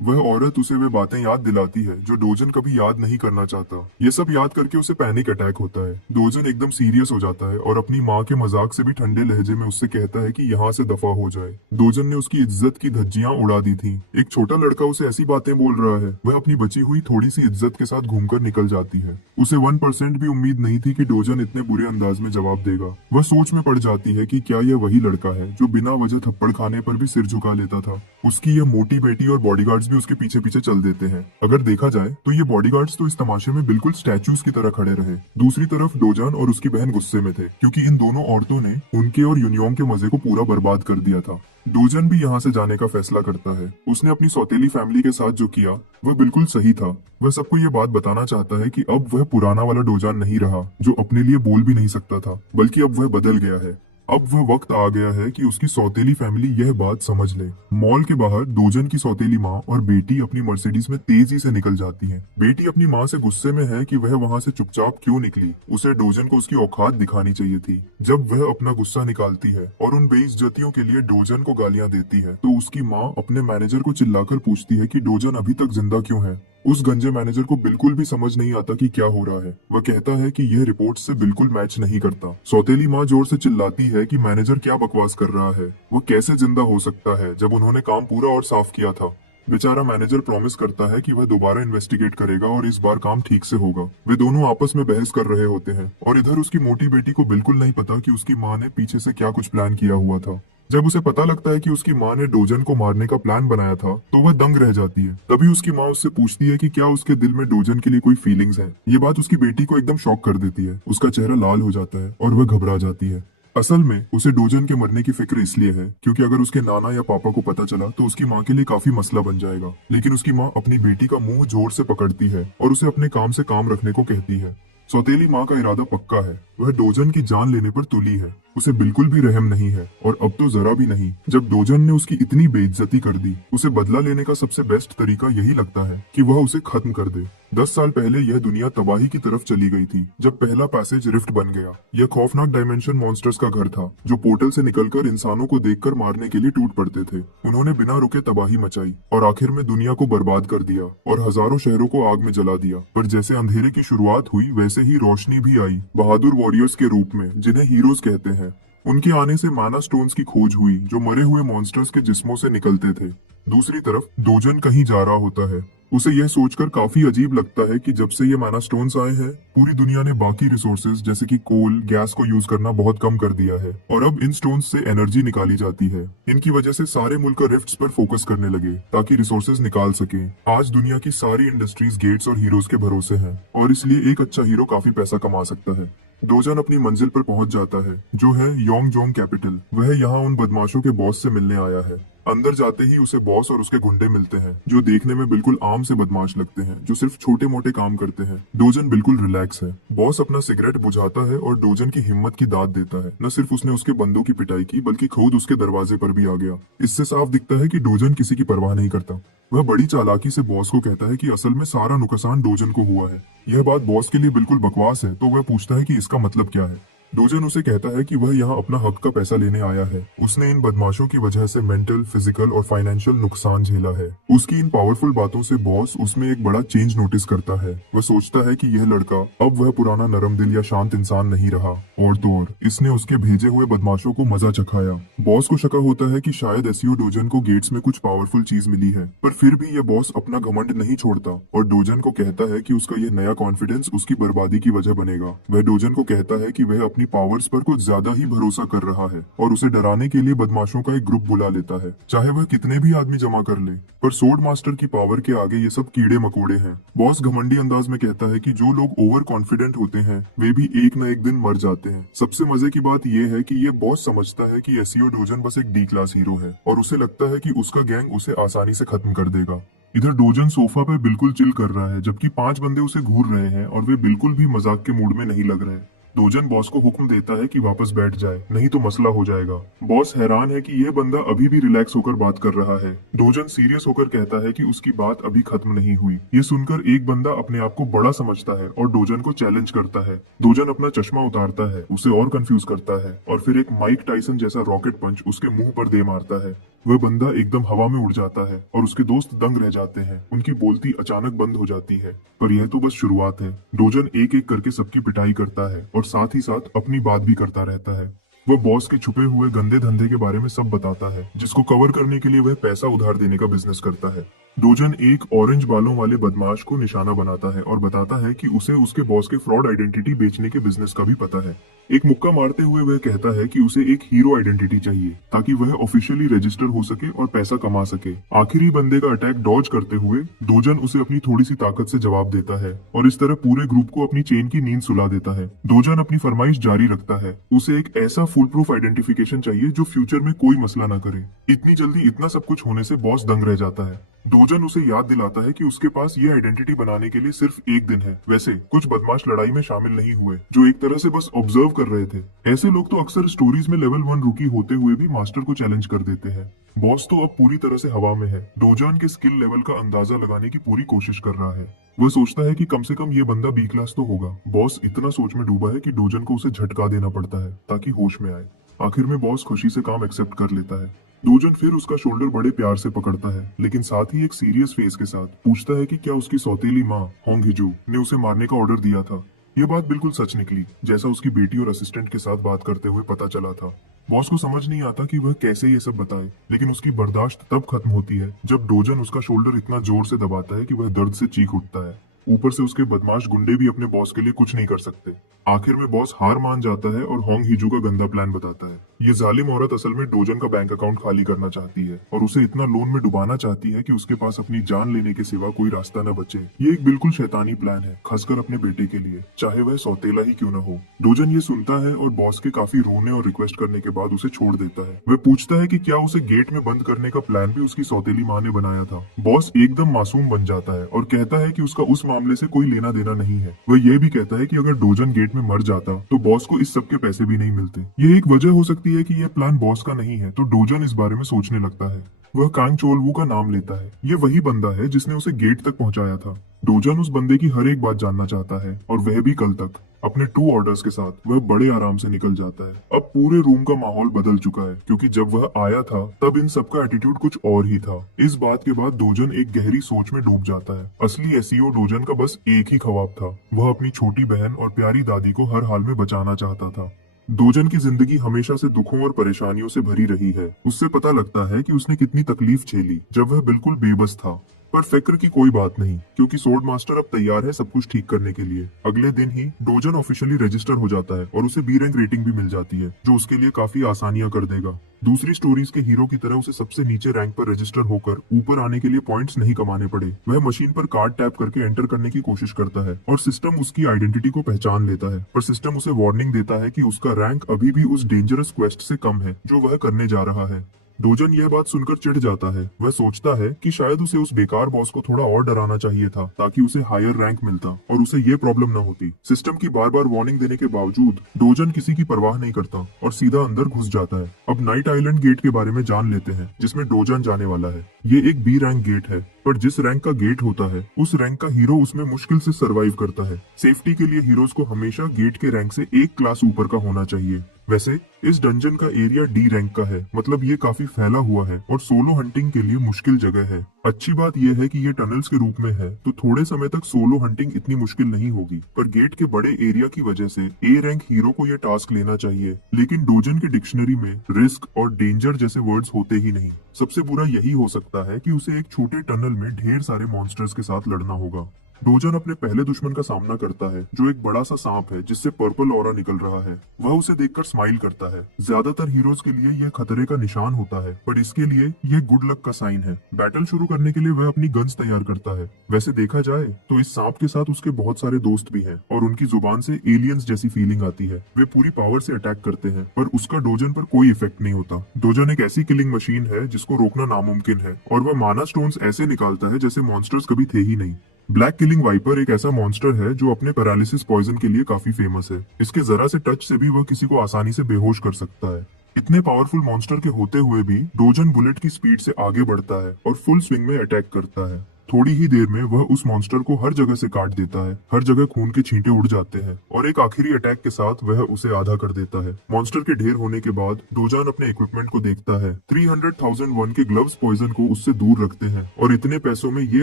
वह औरत उसे वे बातें याद दिलाती है जो डोजन कभी याद नहीं करना चाहता। ये सब याद करके उसे पैनिक अटैक होता है। डोजन एकदम सीरियस हो जाता है और अपनी माँ के मजाक से भी ठंडे लहजे में उससे कहता है कि यहाँ से दफा हो जाए। डोजन ने उसकी इज्जत की धज्जियां उड़ा दी थी। एक छोटा लड़का उसे ऐसी बातें बोल रहा है। वह अपनी बची हुई थोड़ी सी इज्जत के साथ घूमकर निकल जाती है। उसे 1% भी उम्मीद नहीं थी कि डोजन इतने बुरे अंदाज में जवाब देगा। वह सोच में पड़ जाती है कि क्या यह वही लड़का है जो बिना वजह थप्पड़ खाने पर भी सिर झुका लेता था। उसकी यह मोटी बेटी और बॉडीगार्ड्स भी उसके पीछे पीछे चल देते हैं। अगर देखा जाए तो ये बॉडीगार्ड्स तो इस तमाशे में बिल्कुल स्टैचूज की तरह खड़े रहे। दूसरी तरफ डोजन और उसकी बहन गुस्से में थे क्योंकि इन दोनों औरतों ने उनके और यूनियोंग के मजे को पूरा बर्बाद कर दिया था। डोजन भी यहाँ से जाने का फैसला करता है। उसने अपनी सौतेली फैमिली के साथ जो किया वह बिल्कुल सही था। वह सबको ये बात बताना चाहता है कि अब वह पुराना वाला डोजन नहीं रहा जो अपने लिए बोल भी नहीं सकता था, बल्कि अब वह बदल गया है। अब वह वक्त आ गया है कि उसकी सौतेली फैमिली यह बात समझ ले। मॉल के बाहर डोजन की सौतेली माँ और बेटी अपनी मर्सिडीज में तेजी से निकल जाती हैं। बेटी अपनी माँ से गुस्से में है कि वह वहाँ से चुपचाप क्यों निकली। उसे डोजन को उसकी औकात दिखानी चाहिए थी। जब वह अपना गुस्सा निकालती है और उन बेइज्जतियों के लिए डोजन को गालियां देती है तो उसकी माँ अपने मैनेजर को चिल्लाकर पूछती है कि डोजन अभी तक जिंदा क्यों है। उस गंजे मैनेजर को बिल्कुल भी समझ नहीं आता कि क्या हो रहा है। वह कहता है कि यह रिपोर्ट से बिल्कुल मैच नहीं करता। सौतेली माँ जोर से चिल्लाती है कि मैनेजर क्या बकवास कर रहा है। वो कैसे जिंदा हो सकता है जब उन्होंने काम पूरा और साफ किया था। बेचारा मैनेजर प्रॉमिस करता है कि वह दोबारा इन्वेस्टिगेट करेगा और इस बार काम ठीक से होगा। वे दोनों आपस में बहस कर रहे होते हैं और इधर उसकी मोटी बेटी को बिल्कुल नहीं पता कि उसकी माँ ने पीछे से क्या कुछ प्लान किया हुआ था। जब उसे पता लगता है कि उसकी माँ ने डोजन को मारने का प्लान बनाया था तो वह दंग रह जाती है। तभी उसकी माँ उससे पूछती है कि क्या उसके दिल में डोजन के लिए कोई फीलिंग्स हैं। ये बात उसकी बेटी को एकदम शॉक कर देती है। उसका चेहरा लाल हो जाता है और वह घबरा जाती है। असल में उसे डोजन के मरने की फिक्र इसलिए है क्योंकि अगर उसके नाना या पापा को पता चला तो उसकी माँ के लिए काफी मसला बन जाएगा। लेकिन उसकी माँ अपनी बेटी का मुंह जोर से पकड़ती है और उसे अपने काम से काम रखने को कहती है। सौतेली माँ का इरादा पक्का है। वह डोजन की जान लेने पर तुली है। उसे बिल्कुल भी रहम नहीं है और अब तो जरा भी नहीं। जब डोजन ने उसकी इतनी बेइज्जती कर दी, उसे बदला लेने का सबसे बेस्ट तरीका यही लगता है कि वह उसे खत्म कर दे। 10 साल पहले यह दुनिया तबाही की तरफ चली गई थी जब पहला पैसेज रिफ्ट बन गया। यह खौफनाक डायमेंशन मॉन्स्टर्स का घर था जो पोर्टल से निकलकर इंसानों को देखकर मारने के लिए टूट पड़ते थे। उन्होंने बिना रुके तबाही मचाई और आखिर में दुनिया को बर्बाद कर दिया और हजारों शहरों को आग में जला दिया। पर जैसे अंधेरे की शुरुआत हुई वैसे ही रोशनी भी आई, बहादुर वॉरियर्स के रूप में जिन्हें हीरोज कहते हैं। उनके आने से माना स्टोन्स की खोज हुई जो मरे हुए मॉन्स्टर्स के जिस्मों से निकलते थे। दूसरी तरफ डोजन कहीं जा रहा होता है। उसे यह सोचकर काफी अजीब लगता है कि जब से ये माना स्टोन्स आए हैं पूरी दुनिया ने बाकी रिसोर्सेज जैसे कि कोल, गैस को यूज करना बहुत कम कर दिया है और अब इन स्टोन्स से एनर्जी निकाली जाती है। इनकी वजह से सारे मुल्क रिफ्ट्स पर फोकस करने लगे ताकि रिसोर्सेज निकाल सके। आज दुनिया की सारी इंडस्ट्रीज गेट्स और हीरोज के भरोसे हैं और इसलिए एक अच्छा हीरो काफी पैसा कमा सकता है। डोजन अपनी मंजिल पर पहुंच जाता है जो है योंगजोंग कैपिटल। वह यहाँ उन बदमाशों के बॉस से मिलने आया है। अंदर जाते ही उसे बॉस और उसके गुंडे मिलते हैं जो देखने में बिल्कुल आम से बदमाश लगते हैं, जो सिर्फ छोटे मोटे काम करते हैं। डोजन बिल्कुल रिलैक्स है। बॉस अपना सिगरेट बुझाता है और डोजन की हिम्मत की दाद देता है। न सिर्फ उसने उसके बंदों की पिटाई की बल्कि खुद उसके दरवाजे पर भी आ गया। इससे साफ दिखता है कि डोजन किसी की परवाह नहीं करता। वह बड़ी चालाकी से बॉस को कहता है कि असल में सारा नुकसान डोजन को हुआ है। यह बात बॉस के लिए बिल्कुल बकवास है तो वह पूछता है कि इसका मतलब क्या है। डोजन उसे कहता है कि वह यहाँ अपना हक का पैसा लेने आया है। उसने इन बदमाशों की वजह से मेंटल, फिजिकल और फाइनेंशियल नुकसान झेला है। उसकी इन पावरफुल बातों से बॉस उसमें एक बड़ा चेंज नोटिस करता है। वह सोचता है कि यह लड़का अब वह पुराना नरम दिल या शांत इंसान नहीं रहा और तो और इसने उसके भेजे हुए बदमाशों को मजा चखाया। बॉस को शक होता है कि शायद एसईओ डोजन को गेट्स में कुछ पावरफुल चीज मिली है, पर फिर भी यह बॉस अपना घमंड नहीं छोड़ता और डोजन को कहता है कि उसका यह नया कॉन्फिडेंस उसकी बर्बादी की वजह बनेगा। वह डोजन को कहता है कि वह अपनी अपनी पावर्स पर कुछ ज्यादा ही भरोसा कर रहा है और उसे डराने के लिए बदमाशों का एक ग्रुप बुला लेता है, चाहे वह कितने भी आदमी जमा कर ले। पर सोर्ड मास्टर की पावर के आगे ये सब कीड़े मकोड़े हैं। बॉस घमंडी अंदाज में कहता है कि जो लोग ओवर कॉन्फिडेंट होते हैं वे भी एक न एक दिन मर जाते हैं। सबसे मजे की बात यह है कि ये बॉस समझता है कि एसीओ डोजन बस एक डी क्लास हीरो है और उसे लगता है कि उसका गैंग उसे आसानी से खत्म कर देगा। इधर डोजन सोफा पे बिल्कुल चिल कर रहा है, जबकि 5 बंदे उसे घूर रहे हैं और वे बिल्कुल भी मजाक के मूड में नहीं लग रहे। डोजन बॉस को हुक्म देता है कि वापस बैठ जाए, नहीं तो मसला हो जाएगा। बॉस हैरान है कि यह बंदा अभी भी रिलैक्स होकर बात कर रहा है। डोजन सीरियस होकर कहता है कि उसकी बात अभी खत्म नहीं हुई। ये सुनकर एक बंदा अपने आप को बड़ा समझता है और डोजन को चैलेंज करता है। डोजन अपना चश्मा उतारता है, उसे और कंफ्यूज करता है और फिर एक माइक टाइसन जैसा रॉकेट पंच उसके मुंह पर दे मारता है। वह बंदा एकदम हवा में उड़ जाता है और उसके दोस्त दंग रह जाते हैं। उनकी बोलती अचानक बंद हो जाती है। पर यह तो बस शुरुआत है। डोजन एक एक करके सबकी पिटाई करता है और साथ ही साथ अपनी बात भी करता रहता है। वह बॉस के छुपे हुए गंदे धंधे के बारे में सब बताता है, जिसको कवर करने के लिए वह पैसा उधार देने का बिजनेस करता है। डोजन एक ऑरेंज बालों वाले बदमाश को निशाना बनाता है और बताता है कि उसे उसके बॉस के फ्रॉड आइडेंटिटी बेचने के बिजनेस का भी पता है। एक मुक्का मारते हुए वह कहता है कि उसे एक हीरो आइडेंटिटी चाहिए ताकि वह ऑफिशियली रजिस्टर हो सके और पैसा कमा सके। आखिरी बंदे का अटैक डॉज करते हुए डोजन उसे अपनी थोड़ी सी ताकत से जवाब देता है और इस तरह पूरे ग्रुप को अपनी चेन की नींद सुला देता है। डोजन अपनी फरमाइश जारी रखता है। उसे एक ऐसा फुल प्रूफ आइडेंटिफिकेशन चाहिए जो फ्यूचर में कोई मसला ना करे। इतनी जल्दी इतना सब कुछ होने से बॉस दंग रह जाता है। डोजन उसे याद दिलाता है कि उसके पास ये आइडेंटिटी बनाने के लिए सिर्फ एक दिन है। वैसे कुछ बदमाश लड़ाई में शामिल नहीं हुए, जो एक तरह से बस ऑब्जर्व कर रहे थे। ऐसे लोग तो अक्सर स्टोरीज में लेवल 1 रुकी होते हुए भी मास्टर को चैलेंज कर देते हैं। बॉस तो अब पूरी तरह से हवा में है। डोजन के स्किल लेवल का अंदाजा लगाने की पूरी कोशिश कर रहा है। वह सोचता है कि कम से कम ये बंदा बी क्लास तो होगा। बॉस इतना सोच में डूबा है कि डोजन को उसे झटका देना पड़ता है ताकि होश में आए। आखिर में बॉस खुशी से काम एक्सेप्ट कर लेता है। डोजन फिर उसका शोल्डर बड़े प्यार से पकड़ता है, लेकिन साथ ही एक सीरियस फेस के साथ पूछता है कि क्या उसकी सौतेली माँ होंग हिजू ने उसे मारने का ऑर्डर दिया था। ये बात बिल्कुल सच निकली, जैसा उसकी बेटी और असिस्टेंट के साथ बात करते हुए पता चला था। बॉस को समझ नहीं आता कि वह कैसे ये सब बताए, लेकिन उसकी बर्दाश्त तब खत्म होती है जब डोजन उसका शोल्डर इतना जोर से दबाता है कि वह दर्द से चीख उठता है। ऊपर से उसके बदमाश गुंडे भी अपने बॉस के लिए कुछ नहीं कर सकते। आखिर में बॉस हार मान जाता है और होंग हिजू का गंदा प्लान बताता है। ये जालिम औरत असल में डोजन का बैंक अकाउंट खाली करना चाहती है और उसे इतना लोन में डुबाना चाहती है कि उसके पास अपनी जान लेने के सिवा कोई रास्ता न बचे। ये एक बिल्कुल शैतानी प्लान है, खासकर अपने बेटे के लिए, चाहे वह सौतेला ही क्यों न हो। डोजन ये सुनता है और बॉस के काफी रोने और रिक्वेस्ट करने के बाद उसे छोड़ देता है। वह पूछता है कि क्या उसे गेट में बंद करने का प्लान भी उसकी सौतेली माँ ने बनाया था। बॉस एकदम मासूम बन जाता है और कहता है कि उसका उस मामले से कोई लेना देना नहीं है। वह यह भी कहता है कि अगर डोजन गेट में मर जाता तो बॉस को इस सब के पैसे भी नहीं मिलते। ये एक वजह हो सकती है कि यह प्लान बॉस का नहीं है, तो डोजन इस बारे में सोचने लगता है। वह कांग चोलवू का नाम लेता है। ये वही बंदा है जिसने उसे गेट तक पहुंचाया था। डोजन उस बंदे की हर एक बात जानना चाहता है और वह भी कल तक। अपने 2 ऑर्डर्स के साथ वह बड़े आराम से निकल जाता है। अब पूरे रूम का माहौल बदल चुका है, क्योंकि जब वह आया था तब इन सबका एटीट्यूड कुछ और ही था। इस बात के बाद डोजन एक गहरी सोच में डूब जाता है। असली एसीओ डोजन का बस एक ही ख्वाब था। वह अपनी छोटी बहन और प्यारी दादी को हर हाल में बचाना चाहता था। डोजन की जिंदगी हमेशा से दुखों और परेशानियों से भरी रही है। उससे पता लगता है कि उसने कितनी तकलीफ झेली जब वह बिल्कुल बेबस था। पर फिक्र की कोई बात नहीं, क्योंकि सोर्ड मास्टर अब तैयार है सब कुछ ठीक करने के लिए। अगले दिन ही डोजन ऑफिशियली रजिस्टर हो जाता है और उसे बी रैंक रेटिंग भी मिल जाती है, जो उसके लिए काफी आसानियां कर देगा। दूसरी स्टोरीज के हीरो की तरह उसे सबसे नीचे रैंक पर रजिस्टर होकर ऊपर आने के लिए पॉइंट्स नहीं कमाने पड़े। वह मशीन पर कार्ड टैप करके एंटर करने की कोशिश करता है और सिस्टम उसकी आइडेंटिटी को पहचान लेता है। पर सिस्टम उसे वार्निंग देता है कि उसका रैंक अभी भी उस डेंजरस क्वेस्ट से कम है जो वह करने जा रहा है। डोजन यह बात सुनकर चिढ़ जाता है। वह सोचता है कि शायद उसे उस बेकार बॉस को थोड़ा और डराना चाहिए था ताकि उसे हायर रैंक मिलता और उसे ये प्रॉब्लम न होती। सिस्टम की बार बार वार्निंग देने के बावजूद डोजन किसी की परवाह नहीं करता और सीधा अंदर घुस जाता है। अब नाइट आइलैंड गेट के बारे में जान लेते हैं, जिसमें डोजन जाने वाला है। ये एक बी रैंक गेट है, पर जिस रैंक का गेट होता है उस रैंक का हीरो उसमें मुश्किल से सरवाइव करता है। सेफ्टी के लिए हीरोज को हमेशा गेट के रैंक से एक क्लास ऊपर का होना चाहिए। वैसे इस डंजन का एरिया डी रैंक का है, मतलब ये काफी फैला हुआ है और सोलो हंटिंग के लिए मुश्किल जगह है। अच्छी बात यह है कि ये टनल्स के रूप में है, तो थोड़े समय तक सोलो हंटिंग इतनी मुश्किल नहीं होगी। पर गेट के बड़े एरिया की वजह से ए रैंक हीरो को यह टास्क लेना चाहिए, लेकिन डोजन के डिक्शनरी में रिस्क और डेंजर जैसे वर्ड्स होते ही नहीं। सबसे बुरा यही हो सकता है कि उसे एक छोटे टनल में ढेर सारे मॉन्स्टर्स के साथ लड़ना होगा। डोजन अपने पहले दुश्मन का सामना करता है जो एक बड़ा सा सांप है जिससे पर्पल ऑरा निकल रहा है। वह उसे देखकर स्माइल करता है। ज्यादातर हीरोज के लिए यह खतरे का निशान होता है, पर इसके लिए यह गुड लक का साइन है। बैटल शुरू करने के लिए वह अपनी गन्स तैयार करता है। वैसे देखा जाए तो इस सांप के साथ उसके बहुत सारे दोस्त भी हैं और उनकी जुबान से एलियंस जैसी फीलिंग आती है। वे पूरी पावर से अटैक करते हैं, पर उसका डोजन पर कोई इफेक्ट नहीं होता। डोजन एक ऐसी किलिंग मशीन है जिसको रोकना नामुमकिन है और वह माना स्टोन्स ऐसे निकालता है जैसे मॉन्स्टर्स कभी थे ही नहीं। ब्लैक किलिंग वाइपर एक ऐसा मॉन्स्टर है जो अपने पैरालिसिस पॉइजन के लिए काफी फेमस है। इसके जरा से टच से भी वह किसी को आसानी से बेहोश कर सकता है। इतने पावरफुल मॉन्स्टर के होते हुए भी डोजन बुलेट की स्पीड से आगे बढ़ता है और फुल स्विंग में अटैक करता है। थोड़ी ही देर में वह उस मॉन्स्टर को हर जगह से काट देता है। हर जगह खून के छींटे उड़ जाते हैं और एक आखिरी अटैक के साथ वह उसे आधा कर देता है। मॉन्स्टर के ढेर होने के बाद डोजान अपने इक्विपमेंट को देखता है। 300,001 के ग्लव्स पॉइजन को उससे दूर रखते हैं और इतने पैसों में ये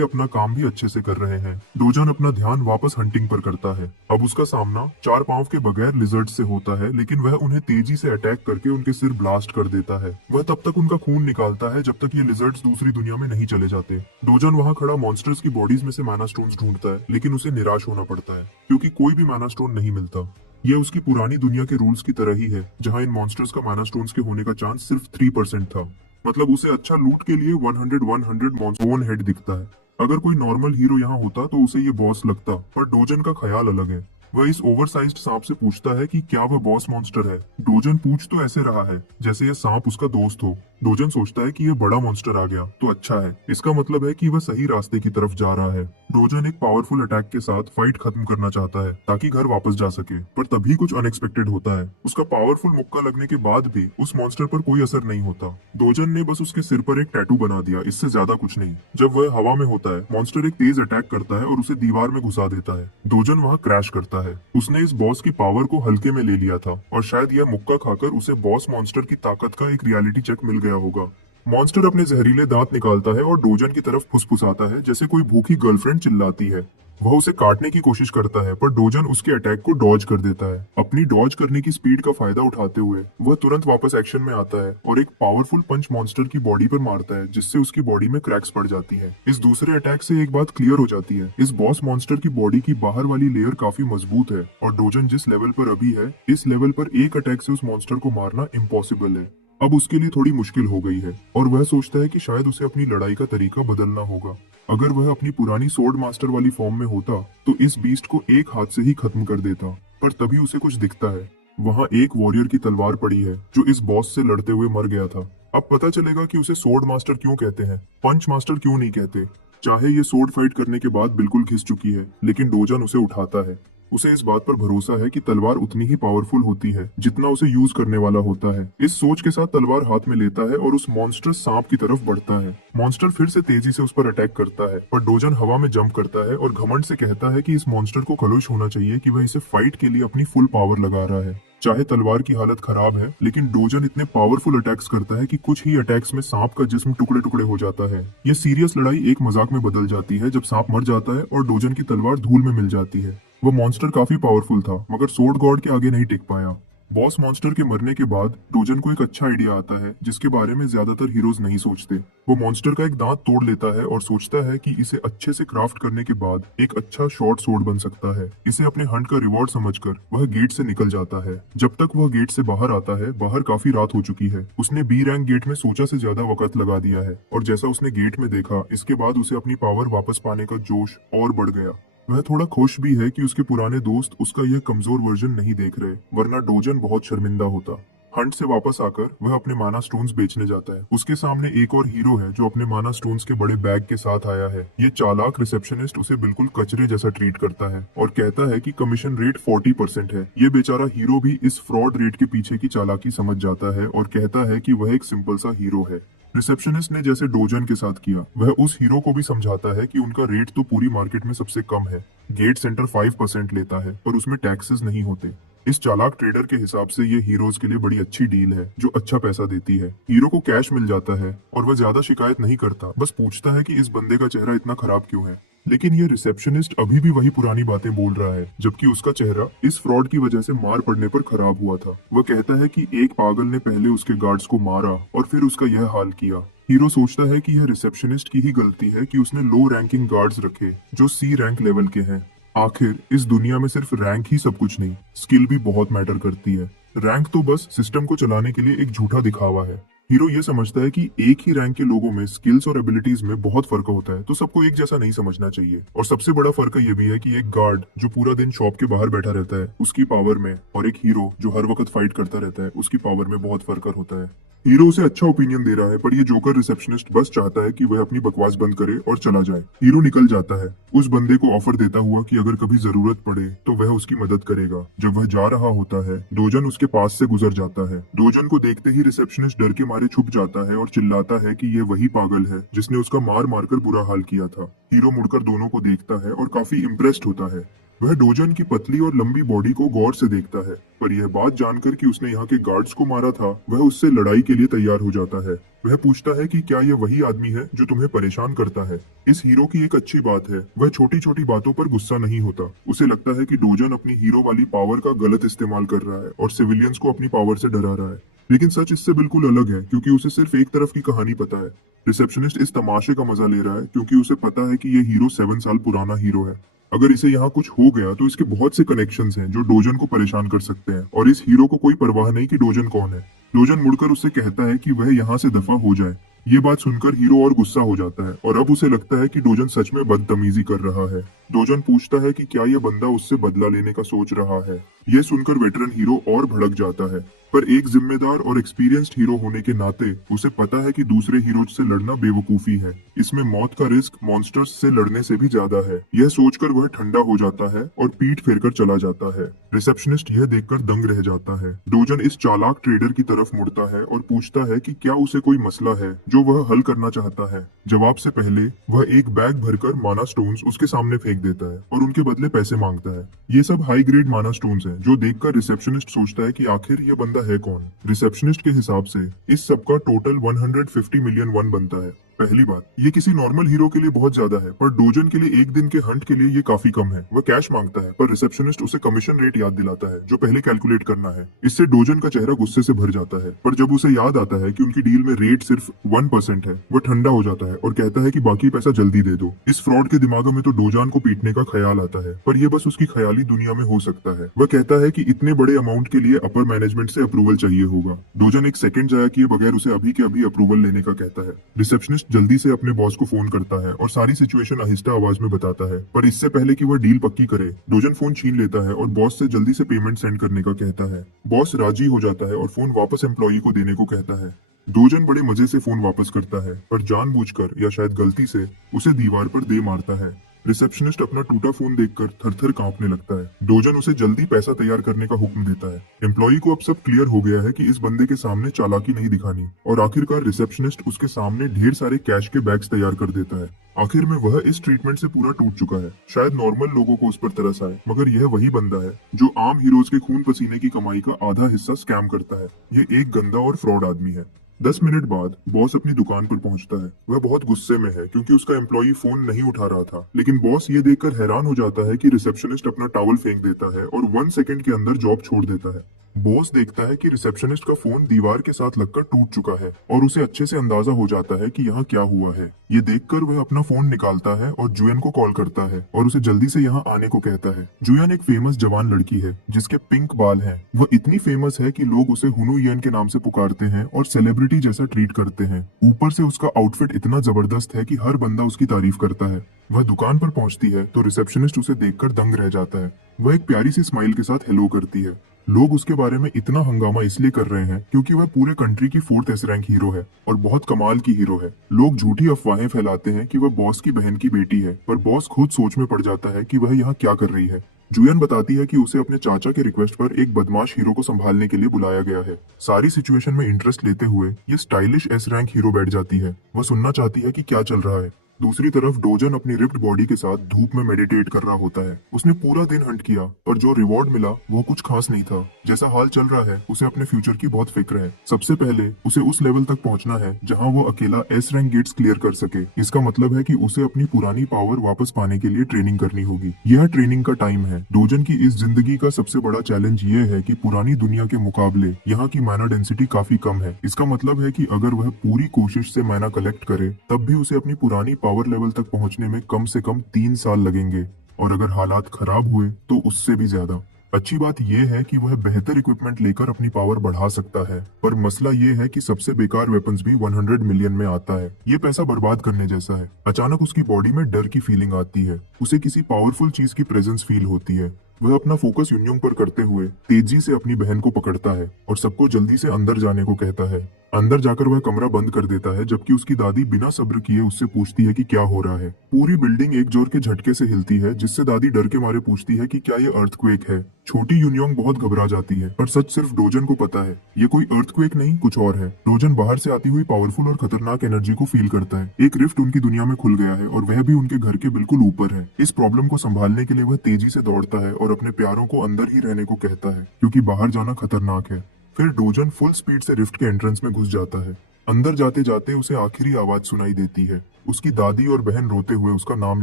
अपना काम भी अच्छे से कर रहे हैं। डोजान अपना ध्यान वापस हंटिंग पर करता है। अब उसका सामना 4 पांव के बगैर लिजर्ड से होता है, लेकिन वह उन्हें तेजी से अटैक करके उनके सिर ब्लास्ट कर देता है। वह तब तक उनका खून निकालता है जब तक ये लिजर्ड्स दूसरी दुनिया में नहीं चले जाते। डोजान वहाँ खड़ा मॉन्स्टर्स की बॉडीज में से माना स्टोन्स ढूंढता है, लेकिन उसे निराश होना पड़ता है क्योंकि कोई भी माना स्टोन नहीं मिलता। यह उसकी पुरानी दुनिया के रूल्स की तरह ही है, जहां इन मॉन्स्टर्स का माना स्टोन्स के होने का चांस सिर्फ 3% था। मतलब उसे अच्छा लूट के लिए 100 मॉन्स्टर हेड दिखता है। अगर कोई नॉर्मल हीरो यहाँ होता तो उसे ये बॉस लगता, पर डोजन का ख्याल अलग है। वह इस ओवरसाइज्ड सांप से पूछता है कि क्या वह बॉस मॉन्स्टर है। डोजन पूछ तो ऐसे रहा है जैसे यह सांप उसका दोस्त हो। डोजन सोचता है कि यह बड़ा मॉन्स्टर आ गया तो अच्छा है, इसका मतलब है कि वह सही रास्ते की तरफ जा रहा है। डोजन एक पावरफुल अटैक के साथ फाइट खत्म करना चाहता है ताकि घर वापस जा सके, पर तभी कुछ अनएक्सपेक्टेड होता है। उसका पावरफुल मुक्का लगने के बाद भी उस मॉन्स्टर पर कोई असर नहीं होता। डोजन ने बस उसके सिर पर एक टैटू बना दिया, इससे ज्यादा कुछ नहीं। जब वह हवा में होता है, मॉन्स्टर एक तेज अटैक करता है और उसे दीवार में घुसा देता है। डोजन वहाँ क्रैश करता है। उसने इस बॉस की पावर को हल्के में ले लिया था और शायद यह मुक्का खाकर उसे बॉस मॉन्स्टर की ताकत का एक रियलिटी चेक मिल गया होगा। मॉन्स्टर अपने जहरीले दांत निकालता है और डोजन की तरफ फुसफुसाता है जैसे कोई भूखी गर्लफ्रेंड चिल्लाती है। वह उसे काटने की कोशिश करता है, पर डोजन उसके अटैक को डॉज कर देता है। अपनी डॉज करने की स्पीड का फायदा उठाते हुए वह तुरंत वापस एक्शन में आता है और एक पावरफुल पंच मॉन्स्टर की बॉडी पर मारता है, जिससे उसकी बॉडी में क्रैक्स पड़ जाती है। इस दूसरे अटैक से एक बात क्लियर हो जाती है, इस बॉस मॉन्स्टर की बॉडी की बाहर वाली लेयर काफी मजबूत है और डोजन जिस लेवल पर अभी है, इस लेवल पर एक अटैक से उस मॉन्स्टर को मारना इम्पॉसिबल है। अब उसके लिए थोड़ी मुश्किल हो गई है और वह सोचता है कि शायद उसे अपनी लड़ाई का तरीका बदलना होगा। अगर वह अपनी पुरानी सोर्ड मास्टर वाली फॉर्म में होता तो इस बीस्ट को एक हाथ से ही खत्म कर देता, पर तभी उसे कुछ दिखता है। वहाँ एक वॉरियर की तलवार पड़ी है जो इस बॉस से लड़ते हुए मर गया था। अब पता चलेगा कि उसे सोर्ड मास्टर क्यों कहते हैं, पंच मास्टर क्यों नहीं कहते। चाहे ये सोर्ड फाइट करने के बाद बिल्कुल घिस चुकी है, लेकिन डोजन उसे उठाता है। उसे इस बात पर भरोसा है कि तलवार उतनी ही पावरफुल होती है जितना उसे यूज करने वाला होता है। इस सोच के साथ तलवार हाथ में लेता है और उस मॉन्स्टर सांप की तरफ बढ़ता है। मॉन्स्टर फिर से तेजी से उस पर अटैक करता है, पर डोजन हवा में जंप करता है और घमंड से कहता है कि इस मॉन्स्टर को खलुश होना चाहिए कि वह इसे फाइट के लिए अपनी फुल पावर लगा रहा है। चाहे तलवार की हालत खराब है, लेकिन डोजन इतने पावरफुल अटैक्स करता है कि कुछ ही अटैक्स में सांप का जिस्म टुकड़े टुकड़े हो जाता है। ये सीरियस लड़ाई एक मजाक में बदल जाती है जब सांप मर जाता है और डोजन की तलवार धूल में मिल जाती है। वो मॉन्स्टर काफी पावरफुल था, मगर सोर्ड गॉड के आगे नहीं टिक पाया। बॉस मॉन्स्टर के मरने के बाद डोजन को एक अच्छा आइडिया आता है जिसके बारे में ज्यादातर हीरोज नहीं सोचते। वो मॉन्स्टर का एक दांत तोड़ लेता है और सोचता है कि इसे अच्छे से क्राफ्ट करने के बाद एक अच्छा शॉर्ट सोर्ड बन सकता है। इसे अपने हंट का रिवॉर्ड समझकर वह गेट से निकल जाता है। जब तक वह गेट से बाहर आता है, बाहर काफी रात हो चुकी है। उसने बी रैंक गेट में सोचा से ज्यादा वक्त लगा दिया है और जैसा उसने गेट में देखा, इसके बाद उसे अपनी पावर वापस पाने का जोश और बढ़ गया। वह थोड़ा खुश भी है कि उसके पुराने दोस्त उसका यह कमजोर वर्जन नहीं देख रहे, वरना डोजन बहुत शर्मिंदा होता। हंट से वापस आकर वह अपने माना स्टोन्स बेचने जाता है। उसके सामने एक और हीरो है जो अपने माना स्टोन्स के बड़े बैग के साथ आया है। ये चालाक रिसेप्शनिस्ट उसे बिल्कुल कचरे जैसा ट्रीट करता है और कहता है कि कमीशन रेट 40% है। ये बेचारा हीरो भी इस फ्रॉड रेट के पीछे की चालाकी समझ जाता है और कहता है कि वह एक सिंपल सा हीरो है। रिसेप्शनिस्ट ने जैसे डोजन के साथ किया, वह उस हीरो को भी समझाता है कि उनका रेट तो पूरी मार्केट में सबसे कम है। गेट सेंटर 5% लेता है, पर उसमें टैक्सेस नहीं होते। इस चालाक ट्रेडर के हिसाब से ये हीरोज के लिए बड़ी अच्छी डील है जो अच्छा पैसा देती है। हीरो को कैश मिल जाता है और वह ज्यादा शिकायत नहीं करता, बस पूछता है कि इस बंदे का चेहरा इतना खराब क्यों है। लेकिन ये रिसेप्शनिस्ट अभी भी वही पुरानी बातें बोल रहा है, जबकि उसका चेहरा इस फ्रॉड की वजह से मार पड़ने पर खराब हुआ था। वह कहता है कि एक पागल ने पहले उसके गार्ड्स को मारा और फिर उसका यह हाल किया। हीरो सोचता है कि यह रिसेप्शनिस्ट की ही गलती है कि उसने लो रैंकिंग गार्ड्स रखे जो सी रैंक लेवल के हैं। आखिर इस दुनिया में सिर्फ रैंक ही सब कुछ नहीं, स्किल भी बहुत मैटर करती है। रैंक तो बस सिस्टम को चलाने के लिए एक झूठा दिखावा है। हीरो ये समझता है कि एक ही रैंक के लोगों में स्किल्स और एबिलिटीज में बहुत फर्क होता है, तो सबको एक जैसा नहीं समझना चाहिए। और सबसे बड़ा फर्क ये भी है कि एक गार्ड जो पूरा दिन शॉप के बाहर बैठा रहता है उसकी पावर में, और एक हीरो जो हर वक्त फाइट करता रहता है उसकी पावर में बहुत फर्क होता है। हीरो उसे अच्छा ओपिनियन दे रहा है, पर ये जोकर रिसेप्शनिस्ट बस चाहता है कि वह अपनी बकवास बंद करे और चला जाए। हीरो निकल जाता है, उस बंदे को ऑफर देता हुआ कि अगर कभी जरूरत पड़े तो वह उसकी मदद करेगा। जब वह जा रहा होता है, डोजन उसके पास से गुजर जाता है। डोजन को देखते ही रिसेप्शनिस्ट डर के मारे छुप जाता है और चिल्लाता है कि ये वही पागल है जिसने उसका मार मारकर बुरा हाल किया था। हीरो मुड़कर दोनों को देखता है और काफी इम्प्रेस्ड होता है। वह डोजन की पतली और लंबी बॉडी को गौर से देखता है, पर यह बात जानकर कि उसने यहाँ के गार्ड्स को मारा था, वह उससे लड़ाई के लिए तैयार हो जाता है। वह पूछता है कि क्या यह वही आदमी है जो तुम्हें परेशान करता है। इस हीरो की एक अच्छी बात है, वह छोटी छोटी बातों पर गुस्सा नहीं होता। उसे लगता है कि डोजन अपनी हीरो वाली पावर का गलत इस्तेमाल कर रहा है और सिविलियंस को अपनी पावर से डरा रहा है। लेकिन सच इससे बिल्कुल अलग है, क्योंकि उसे सिर्फ एक तरफ की कहानी पता है। रिसेप्शनिस्ट इस तमाशे का मजा ले रहा है क्योंकि उसे पता है कि ये हीरो 7 साल पुराना हीरो है। अगर इसे यहाँ कुछ हो गया तो इसके बहुत से कनेक्शंस हैं जो डोजन को परेशान कर सकते हैं, और इस हीरो को कोई परवाह नहीं कि डोजन कौन है। डोजन मुड़कर उससे कहता है कि वह यहाँ से दफा हो जाए। ये बात सुनकर हीरो और गुस्सा हो जाता है, और अब उसे लगता है कि डोजन सच में बदतमीजी कर रहा है। डोजन पूछता है कि क्या यह बंदा उससे बदला लेने का सोच रहा है। यह सुनकर वेटरन हीरो और भड़क जाता है, पर एक जिम्मेदार और एक्सपीरियंस्ड हीरो होने के नाते उसे पता है कि दूसरे हीरो से लड़ना बेवकूफी है। इसमें मौत का रिस्क मॉन्स्टर्स से लड़ने से भी ज्यादा है। यह सोचकर वह ठंडा हो जाता है और पीठ फेरकर चला जाता है। रिसेप्शनिस्ट यह देखकर दंग रह जाता है। डोजन इस चालाक ट्रेडर की तरफ मुड़ता है और पूछता है कि क्या उसे कोई मसला है जो वह हल करना चाहता है। जवाब से पहले वह एक बैग भरकर माना स्टोन्स उसके सामने फेंक देता है और उनके बदले पैसे मांगता है। ये सब हाई ग्रेड माना स्टोन्स हैं, जो देखकर रिसेप्शनिस्ट सोचता है कि आखिर यह बंदा है कौन। रिसेप्शनिस्ट के हिसाब से इस सब का टोटल 150 मिलियन वन बनता है। पहली बात, ये किसी नॉर्मल हीरो के लिए बहुत ज्यादा है, पर डोजन के लिए एक दिन के हंट के लिए ये काफी कम है। वह कैश मांगता है, पर रिसेप्शनिस्ट उसे कमीशन रेट याद दिलाता है जो पहले कैलकुलेट करना है। इससे डोजन का चेहरा गुस्से से भर जाता है, पर जब उसे याद आता है कि उनकी डील में रेट सिर्फ 1% है, वह ठंडा हो जाता है और कहता है कि बाकी पैसा जल्दी दे दो। इस फ्रॉड के दिमाग में तो डोजन को पीटने का ख्याल आता है, पर यह बस उसकी ख्याली दुनिया में हो सकता है। वह कहता है कि इतने बड़े अमाउंट के लिए अपर मैनेजमेंट से अप्रूवल चाहिए होगा। डोजन एक सेकंड जाया किए बगैर उसे अभी के अभी अप्रूवल लेने का कहता है। रिसेप्शनिस्ट जल्दी से अपने बॉस को फोन करता है और सारी सिचुएशन आहिस्ता आवाज में बताता है, पर इससे पहले कि वह डील पक्की करे, डोजन फोन छीन लेता है और बॉस से जल्दी से पेमेंट सेंड करने का कहता है। बॉस राजी हो जाता है और फोन वापस एम्प्लॉई को देने को कहता है। डोजन बड़े मजे से फोन वापस करता है, पर जानबूझकर या शायद गलती से उसे दीवार पर दे मारता है। रिसेप्शनिस्ट अपना टूटा फोन देखकर थर-थर कांपने लगता है। डोजन उसे जल्दी पैसा तैयार करने का हुक्म देता है। एम्प्लॉई को अब सब क्लियर हो गया है कि इस बंदे के सामने चालाकी नहीं दिखानी, और आखिरकार रिसेप्शनिस्ट उसके सामने ढेर सारे कैश के बैग्स तैयार कर देता है। आखिर में वह इस ट्रीटमेंट से पूरा टूट चुका है। शायद नॉर्मल लोगों को उस पर तरस आए, मगर यह वही बंदा है जो आम हीरोज के खून पसीने की कमाई का आधा हिस्सा स्कैम करता है। ये एक गंदा और फ्रॉड आदमी है। 10 मिनट बाद बॉस अपनी दुकान पर पहुंचता है। वह बहुत गुस्से में है क्योंकि उसका एम्प्लॉई फोन नहीं उठा रहा था, लेकिन बॉस ये देखकर हैरान हो जाता है कि रिसेप्शनिस्ट अपना टॉवल फेंक देता है और 1 सेकंड के अंदर जॉब छोड़ देता है। बॉस देखता है कि रिसेप्शनिस्ट का फोन दीवार के साथ लगकर टूट चुका है, और उसे अच्छे से अंदाजा हो जाता है कि यहाँ क्या हुआ है। ये देखकर वह अपना फोन निकालता है और जुएन को कॉल करता है और उसे जल्दी से यहाँ आने को कहता है। जुएन एक फेमस जवान लड़की है जिसके पिंक बाल हैं। वह इतनी फेमस है कि लोग उसे हुनु येन के नाम से पुकारते हैं और सेलिब्रिटी जैसा ट्रीट करते हैं। ऊपर से उसका आउटफिट इतना जबरदस्त है कि हर बंदा उसकी तारीफ करता है। वह दुकान पर पहुंचती है तो रिसेप्शनिस्ट उसे देखकर दंग रह जाता है। वह एक प्यारी सी स्माइल के साथ हेलो करती है। लोग उसके बारे में इतना हंगामा इसलिए कर रहे हैं क्योंकि वह पूरे कंट्री की 4th एस रैंक हीरो है और बहुत कमाल की हीरो है। लोग झूठी अफवाहें फैलाते हैं कि वह बॉस की बहन की बेटी है, पर बॉस खुद सोच में पड़ जाता है कि वह यहाँ क्या कर रही है। जुएन बताती है कि उसे अपने चाचा के रिक्वेस्ट पर एक बदमाश हीरो को संभालने के लिए बुलाया गया है। सारी सिचुएशन में इंटरेस्ट लेते हुए ये स्टाइलिश एस रैंक हीरो बैठ जाती है। वह सुनना चाहती है कि क्या चल रहा है। दूसरी तरफ डोजन अपनी रिप्ड बॉडी के साथ धूप में मेडिटेट कर रहा होता है। उसने पूरा दिन हंट किया पर जो रिवॉर्ड मिला वो कुछ खास नहीं था। जैसा हाल चल रहा है उसे अपने फ्यूचर की बहुत फिक्र है। सबसे पहले उसे उस लेवल तक पहुंचना है जहां वो अकेला एस रैंक गेट्स क्लियर कर सके। इसका मतलब है कि उसे अपनी पुरानी पावर वापस पाने के लिए ट्रेनिंग करनी होगी। यह ट्रेनिंग का टाइम है। डोजन की इस जिंदगी का सबसे बड़ा चैलेंज ये है कि पुरानी दुनिया के मुकाबले यहाँ की मैना डेंसिटी काफी कम है। इसका मतलब है कि अगर वह पूरी कोशिश से मैना कलेक्ट करे तब भी उसे अपनी पुरानी पावर लेवल तक पहुंचने में कम से कम 3 साल लगेंगे, और अगर हालात खराब हुए तो उससे भी ज्यादा। अच्छी बात यह है कि वह बेहतर इक्विपमेंट लेकर अपनी पावर बढ़ा सकता है, पर मसला ये है कि सबसे बेकार वेपन्स भी 100 मिलियन में आता है। ये पैसा बर्बाद करने जैसा है। अचानक उसकी बॉडी में डर की फीलिंग आती है। उसे किसी पावरफुल चीज की प्रेजेंस फील होती है। वह अपना फोकस यून्योंग पर करते हुए तेजी से अपनी बहन को पकड़ता है और सबको जल्दी से अंदर जाने को कहता है। अंदर जाकर वह कमरा बंद कर देता है, जबकि उसकी दादी बिना सब्र किए उससे पूछती है कि क्या हो रहा है। पूरी बिल्डिंग एक जोर के झटके से हिलती है, जिससे दादी डर के मारे पूछती है कि क्या ये अर्थक्वेक है। छोटी यून्योंग बहुत घबरा जाती है, पर सच सिर्फ डोजन को पता है। ये कोई अर्थक्वेक नहीं, कुछ और है। डोजन बाहर से आती हुई पावरफुल और खतरनाक एनर्जी को फील करता है। एक रिफ्ट उनकी दुनिया में खुल गया है और वह भी उनके घर के बिल्कुल ऊपर है। इस प्रॉब्लम को संभालने के लिए वह तेजी से दौड़ता है और अपने प्यारों को अंदर ही रहने को कहता है, क्योंकि बाहर जाना खतरनाक है। फिर डोजन फुल स्पीड से रिफ्ट के एंट्रेंस में घुस जाता है। अंदर जाते जाते उसे आखिरी आवाज सुनाई देती है। उसकी दादी और बहन रोते हुए उसका नाम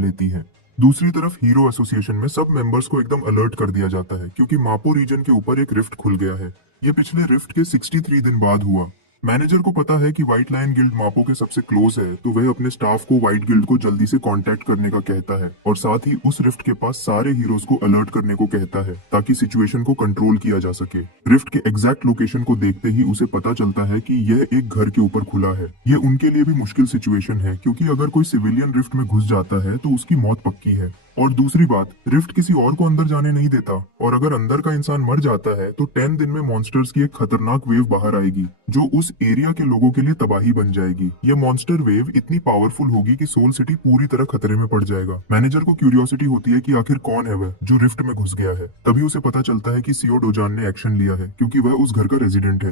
लेती है। दूसरी तरफ हीरो एसोसिएशन में सब मेंबर्स को एकदम अलर्ट कर दिया जाता है, क्योंकि मापो रीजन के ऊपर एक रिफ्ट खुल गया है। ये पिछले रिफ्ट के 63 दिन बाद हुआ। मैनेजर को पता है कि व्हाइट लायन गिल्ड मापो के सबसे क्लोज है, तो वह अपने स्टाफ को व्हाइट गिल्ड को जल्दी से कांटेक्ट करने का कहता है और साथ ही उस रिफ्ट के पास सारे हीरोज को अलर्ट करने को कहता है, ताकि सिचुएशन को कंट्रोल किया जा सके। रिफ्ट के एग्जैक्ट लोकेशन को देखते ही उसे पता चलता है कि यह एक घर के ऊपर खुला है। ये उनके लिए भी मुश्किल सिचुएशन है, क्योंकि अगर कोई सिविलियन रिफ्ट में घुस जाता है तो उसकी मौत पक्की है। और दूसरी बात, रिफ्ट किसी और को अंदर जाने नहीं देता, और अगर अंदर का इंसान मर जाता है तो 10 दिन में मॉन्स्टर्स की एक खतरनाक वेव बाहर आएगी, जो उस एरिया के लोगों के लिए तबाही बन जाएगी। यह मॉन्स्टर वेव इतनी पावरफुल होगी कि सोल सिटी पूरी तरह खतरे में पड़ जाएगा। मैनेजर को क्यूरियोसिटी होती है कि आखिर कौन है वह जो रिफ्ट में घुस गया है। तभी उसे पता चलता है कि सीओ डोजान ने एक्शन लिया है, क्योंकि वह उस घर का रेजिडेंट है।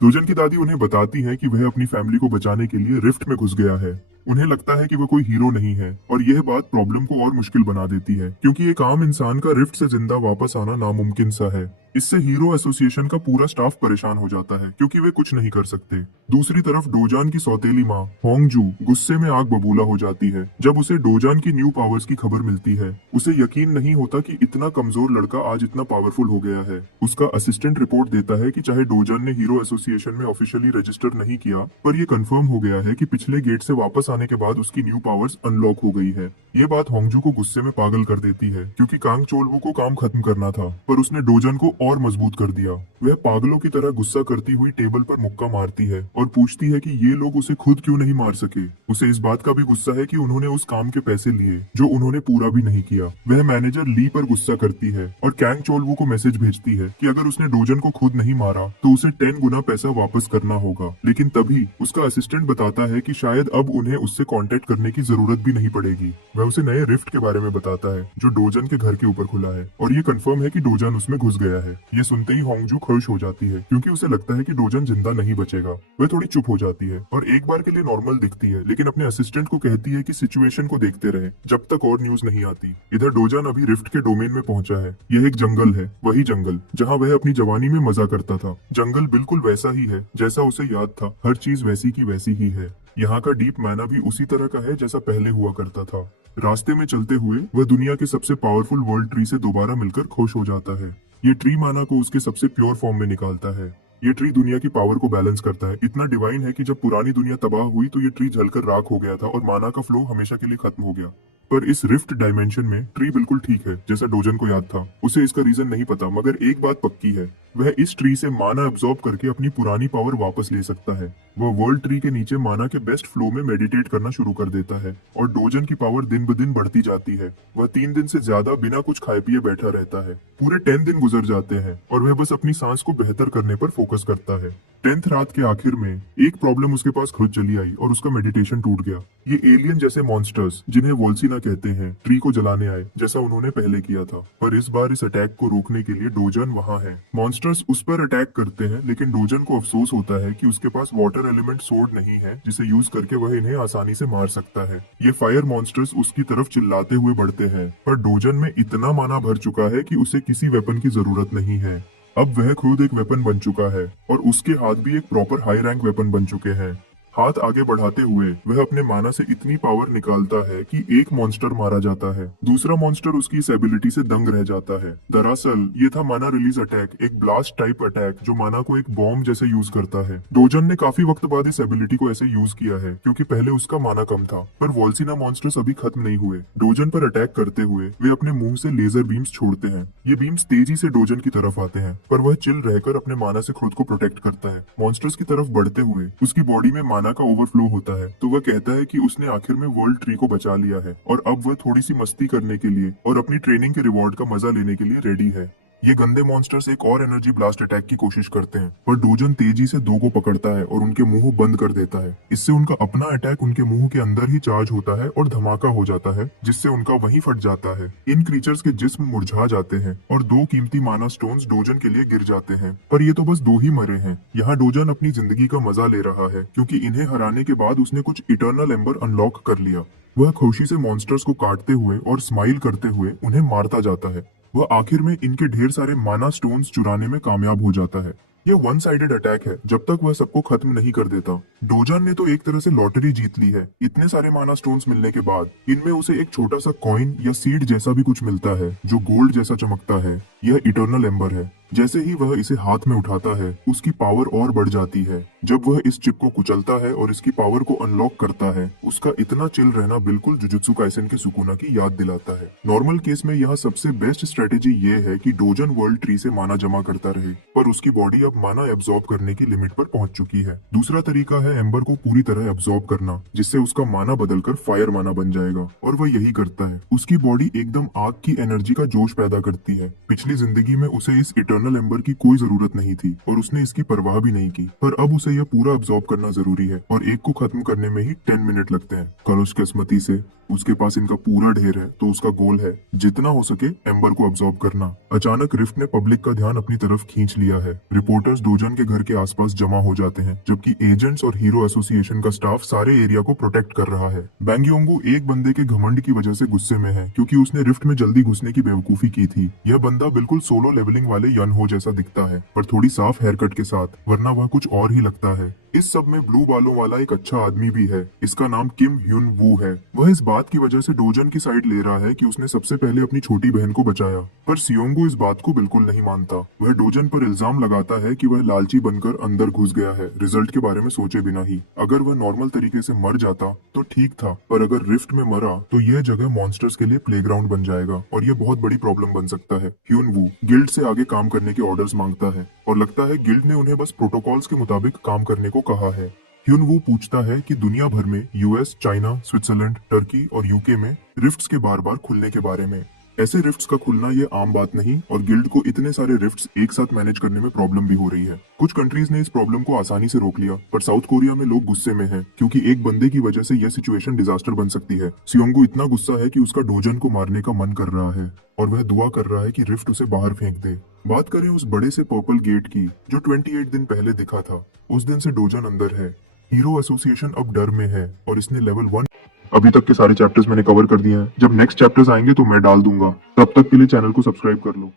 डोजन की दादी उन्हें बताती है कि वह अपनी फैमिली को बचाने के लिए रिफ्ट में घुस गया है। उन्हें लगता है कि वह कोई हीरो नहीं है, और यह बात प्रॉब्लम को और मुश्किल बना देती है, क्योंकि एक आम इंसान का रिफ्ट से जिंदा वापस आना नामुमकिन सा है। इससे हीरो एसोसिएशन का पूरा स्टाफ परेशान हो जाता है, क्योंकि वे कुछ नहीं कर सकते। दूसरी तरफ डोजान की सौतेली माँ होंगजू गुस्से में आग बबूला हो जाती है जब उसे डोजान की न्यू पावर्स की खबर मिलती है। उसे यकीन नहीं होता कि इतना कमजोर लड़का आज इतना पावरफुल हो गया है। उसका असिस्टेंट रिपोर्ट देता है कि चाहे डोजान ने हीरो एसोसिएशन में ऑफिशियली रजिस्टर नहीं किया, पर यह कंफर्म हो गया है कि पिछले गेट से वापस आने के बाद उसकी न्यू पावर्स अनलॉक हो गई है। ये बात होंगजू को गुस्से में पागल कर देती है, क्योंकि कांग चोलवू को काम खत्म करना था, पर उसने डोजन को और मजबूत कर दिया। वह पागलों की तरह गुस्सा करती हुई टेबल पर मुक्का मारती है और पूछती है कि ये लोग उसे खुद क्यों नहीं मार सके। उसे इस बात का भी गुस्सा है कि उन्होंने उस काम के पैसे लिए जो उन्होंने पूरा भी नहीं किया। वह मैनेजर ली पर गुस्सा करती है और कैंग चोलवू को मैसेज भेजती है कि अगर उसने डोजन को खुद नहीं मारा तो उसे 10 गुना पैसा वापस करना होगा। लेकिन तभी उसका असिस्टेंट बताता है कि शायद अब उन्हें उससे कांटेक्ट करने की जरूरत भी नहीं पड़ेगी। वह उसे नए रिफ्ट के बारे में बताता है जो डोजन के घर के ऊपर खुला है, और ये कंफर्म है कि डोजन उसमें घुस गया है। ये सुनते ही होंगजू खुश हो जाती है, क्योंकि उसे लगता है कि डोजन जिंदा नहीं बचेगा। वह थोड़ी चुप हो जाती है और एक बार के लिए नॉर्मल दिखती है, लेकिन अपने असिस्टेंट को कहती है कि सिचुएशन को देखते रहे जब तक और न्यूज नहीं आती। इधर डोजन अभी रिफ्ट के डोमेन में पहुंचा है। यह एक जंगल है, वही जंगल जहाँ वह अपनी जवानी में मजा करता था। जंगल बिल्कुल वैसा ही है जैसा उसे याद था, हर चीज वैसी की वैसी ही है। यहाँ का डीप मैना भी उसी तरह का है जैसा पहले हुआ करता था। रास्ते में चलते हुए वह दुनिया के सबसे पावरफुल वर्ल्ड ट्री से दोबारा मिलकर खुश हो जाता है। ये ट्री माना को उसके सबसे प्योर फॉर्म में निकालता है। ये ट्री दुनिया की पावर को बैलेंस करता है। इतना डिवाइन है कि जब पुरानी दुनिया तबाह हुई तो ये ट्री जलकर राख हो गया था और माना का फ्लो हमेशा के लिए खत्म हो गया। पर इस रिफ्ट डायमेंशन में ट्री बिल्कुल ठीक है जैसा डोजन को याद था। उसे इसका रीजन नहीं पता, मगर एक बात पक्की है, वह इस ट्री से माना अब्सॉर्ब करके अपनी पुरानी पावर वापस ले सकता है। वह वर्ल्ड ट्री के नीचे माना के बेस्ट फ्लो में मेडिटेट करना शुरू कर देता है और डोजन की पावर दिन ब दिन बढ़ती जाती है। वह 3 दिन से ज्यादा बिना कुछ खाए पिए बैठा रहता है। पूरे 10 दिन गुजर जाते हैं और वह बस अपनी सांस को बेहतर करने पर फोकस करता है। 10th रात के आखिर में एक प्रॉब्लम उसके पास खुद चली आई और उसका मेडिटेशन टूट गया। ये एलियन जैसे मॉन्स्टर्स जिन्हें वोल्सिना कहते हैं ट्री को जलाने आए जैसा उन्होंने पहले किया था, पर इस बार इस अटैक को रोकने के लिए डोजन वहाँ है। मॉन्स्टर्स उस पर अटैक करते हैं लेकिन डोजन को अफसोस होता है कि उसके पास वाटर एलिमेंट सोर्ड नहीं है जिसे यूज करके वह इन्हें आसानी से मार सकता है। ये फायर मॉन्स्टर्स उसकी तरफ चिल्लाते हुए बढ़ते हैं, पर डोजन में इतना माना भर चुका है कि उसे किसी वेपन की जरूरत नहीं है। अब वह खुद एक वेपन बन चुका है और उसके हाथ भी एक प्रॉपर हाई रैंक वेपन बन चुके हैं। हाथ आगे बढ़ाते हुए वह अपने माना से इतनी पावर निकालता है कि एक मॉन्स्टर मारा जाता है। दूसरा मॉन्स्टर उसकी इस एबिलिटी से दंग रह जाता है। दरअसल ये था माना रिलीज अटैक, एक ब्लास्ट टाइप अटैक जो माना को एक बॉम्ब जैसे यूज करता है। डोजन ने काफी वक्त बाद इस एबिलिटी को ऐसे यूज किया है क्योंकि पहले उसका माना कम था, पर वोल्सिना मॉन्स्टर्स अभी खत्म नहीं हुए। डोजन पर अटैक करते हुए वे अपने मुंह से लेजर बीम्स छोड़ते हैं। ये बीम्स तेजी से डोजन की तरफ आते हैं, पर वह चिल रहकर अपने माना से खुद को प्रोटेक्ट करता है। मॉन्स्टर्स की तरफ बढ़ते हुए उसकी बॉडी में माना का ओवरफ्लो होता है, तो वह कहता है कि उसने आखिर में वर्ल्ड ट्री को बचा लिया है और अब वह थोड़ी सी मस्ती करने के लिए और अपनी ट्रेनिंग के रिवॉर्ड का मजा लेने के लिए रेडी है। ये गंदे मॉन्स्टर्स एक और एनर्जी ब्लास्ट अटैक की कोशिश करते हैं, पर डोजन तेजी से दो को पकड़ता है और उनके मुंह बंद कर देता है। इससे उनका अपना अटैक उनके मुंह के अंदर ही चार्ज होता है और धमाका हो जाता है, जिससे उनका वहीं फट जाता है। इन क्रीचर्स के जिस्म मुरझा जाते हैं और दो कीमती माना स्टोन्स डोजन के लिए गिर जाते हैं, पर ये तो बस दो ही मरे हैं। यहाँ डोजन अपनी जिंदगी का मजा ले रहा है क्योंकि इन्हें हराने के बाद उसने कुछ इटर्नल एम्बर अनलॉक कर लिया। वह खुशी से मॉन्स्टर्स को काटते हुए और स्माइल करते हुए उन्हें मारता जाता है। वह आखिर में इनके ढेर सारे माना स्टोन्स चुराने में कामयाब हो जाता है। ये वन साइडेड अटैक है जब तक वह सबको खत्म नहीं कर देता। डोजन ने तो एक तरह से लॉटरी जीत ली है। इतने सारे माना स्टोन्स मिलने के बाद इनमें उसे एक छोटा सा कॉइन या सीड जैसा भी कुछ मिलता है जो गोल्ड जैसा चमकता है। यह इटर्नल एम्बर है। जैसे ही वह इसे हाथ में उठाता है उसकी पावर और बढ़ जाती है। जब वह इस चिप को कुचलता है और इसकी पावर को अनलॉक करता है, उसका इतना चिल रहना बिल्कुल जुजुत्सु काइसेन के सुकुना की याद दिलाता है। नॉर्मल केस में यह सबसे बेस्ट स्ट्रेटेजी ये है कि डोजन वर्ल्ड ट्री से माना जमा करता रहे, पर उसकी बॉडी अब माना एब्जॉर्ब करने की लिमिट पर पहुंच चुकी है। दूसरा तरीका है एम्बर को पूरी तरह एब्जॉर्ब करना, जिससे उसका माना बदलकर फायर माना बन जाएगा, और वह यही करता है। उसकी बॉडी एकदम आग की एनर्जी का जोश पैदा करती है। पिछली जिंदगी में उसे इस इटर्नल एम्बर की कोई जरूरत नहीं थी और उसने इसकी परवाह भी नहीं की, पर अब उसे यह पूरा अब्सॉर्ब करना जरूरी है और एक को खत्म करने में ही 10 मिनट लगते हैं। करुष किस्मती से उसके पास इनका पूरा ढेर है, तो उसका गोल है जितना हो सके एम्बर को अब्सॉर्ब करना। अचानक रिफ्ट ने पब्लिक का ध्यान अपनी तरफ खींच लिया है। रिपोर्टर्स डोजन के घर के आसपास जमा हो जाते हैं, जबकि एजेंट्स और हीरो एसोसिएशन का स्टाफ सारे एरिया को प्रोटेक्ट कर रहा है। बैंगयोंगू एक बंदे के घमंड की वजह से गुस्से में है क्योंकि उसने रिफ्ट में जल्दी घुसने की बेवकूफी की थी। यह बंदा बिल्कुल सोलो लेवलिंग वाले यन हो जैसा दिखता है, पर थोड़ी साफ हेयर कट के साथ, वरना वह कुछ और ही लगता है। इस सब में ब्लू बालों वाला एक अच्छा आदमी भी है। इसका नाम किम ह्यून वू है। वह इस बात की वजह से डोजन की साइड ले रहा है कि उसने सबसे पहले अपनी छोटी बहन को बचाया, पर सियोंगू इस बात को बिल्कुल नहीं मानता। वह डोजन पर इल्जाम लगाता है कि वह लालची बनकर अंदर घुस गया है, रिजल्ट के बारे में सोचे बिना ही। अगर वह नॉर्मल तरीके से मर जाता तो ठीक था, पर अगर रिफ्ट में मरा तो यह जगह मॉन्स्टर्स के लिए प्लेग्राउंड बन जाएगा और यह बहुत बड़ी प्रॉब्लम बन सकता है। ह्यून वू गिल्ड से आगे काम करने के ऑर्डर्स मांगता है और लगता है गिल्ड ने उन्हें बस प्रोटोकॉल्स के मुताबिक काम करने को कहा है। ह्यून वू पूछता है कि दुनिया भर में यूएस, चाइना, स्विट्जरलैंड, टर्की और यूके में रिफ्ट्स के बार बार खुलने के बारे में। ऐसे रिफ्ट्स का खुलना ये आम बात नहीं और गिल्ड को इतने सारे रिफ्ट्स एक साथ मैनेज करने में प्रॉब्लम भी हो रही है। कुछ कंट्रीज ने इस प्रॉब्लम को आसानी से रोक लिया, पर साउथ कोरिया में लोग गुस्से में हैं क्योंकि एक बंदे की वजह से यह सिचुएशन डिजास्टर बन सकती है। सियोंगू इतना गुस्सा है कि उसका डोजन को मारने का मन कर रहा है और वह दुआ कर रहा है कि रिफ्ट उसे बाहर फेंक दे। बात करें उस बड़े से पर्पल गेट की जो 28 दिन पहले दिखा था, उस दिन से डोजन अंदर है। हीरो एसोसिएशन अब डर में है और इसने लेवल 1 अभी तक के सारे चैप्टर्स मैंने कवर कर दिए हैं। जब नेक्स्ट चैप्टर्स आएंगे तो मैं डाल दूंगा। तब तक के लिए चैनल को सब्सक्राइब कर लो।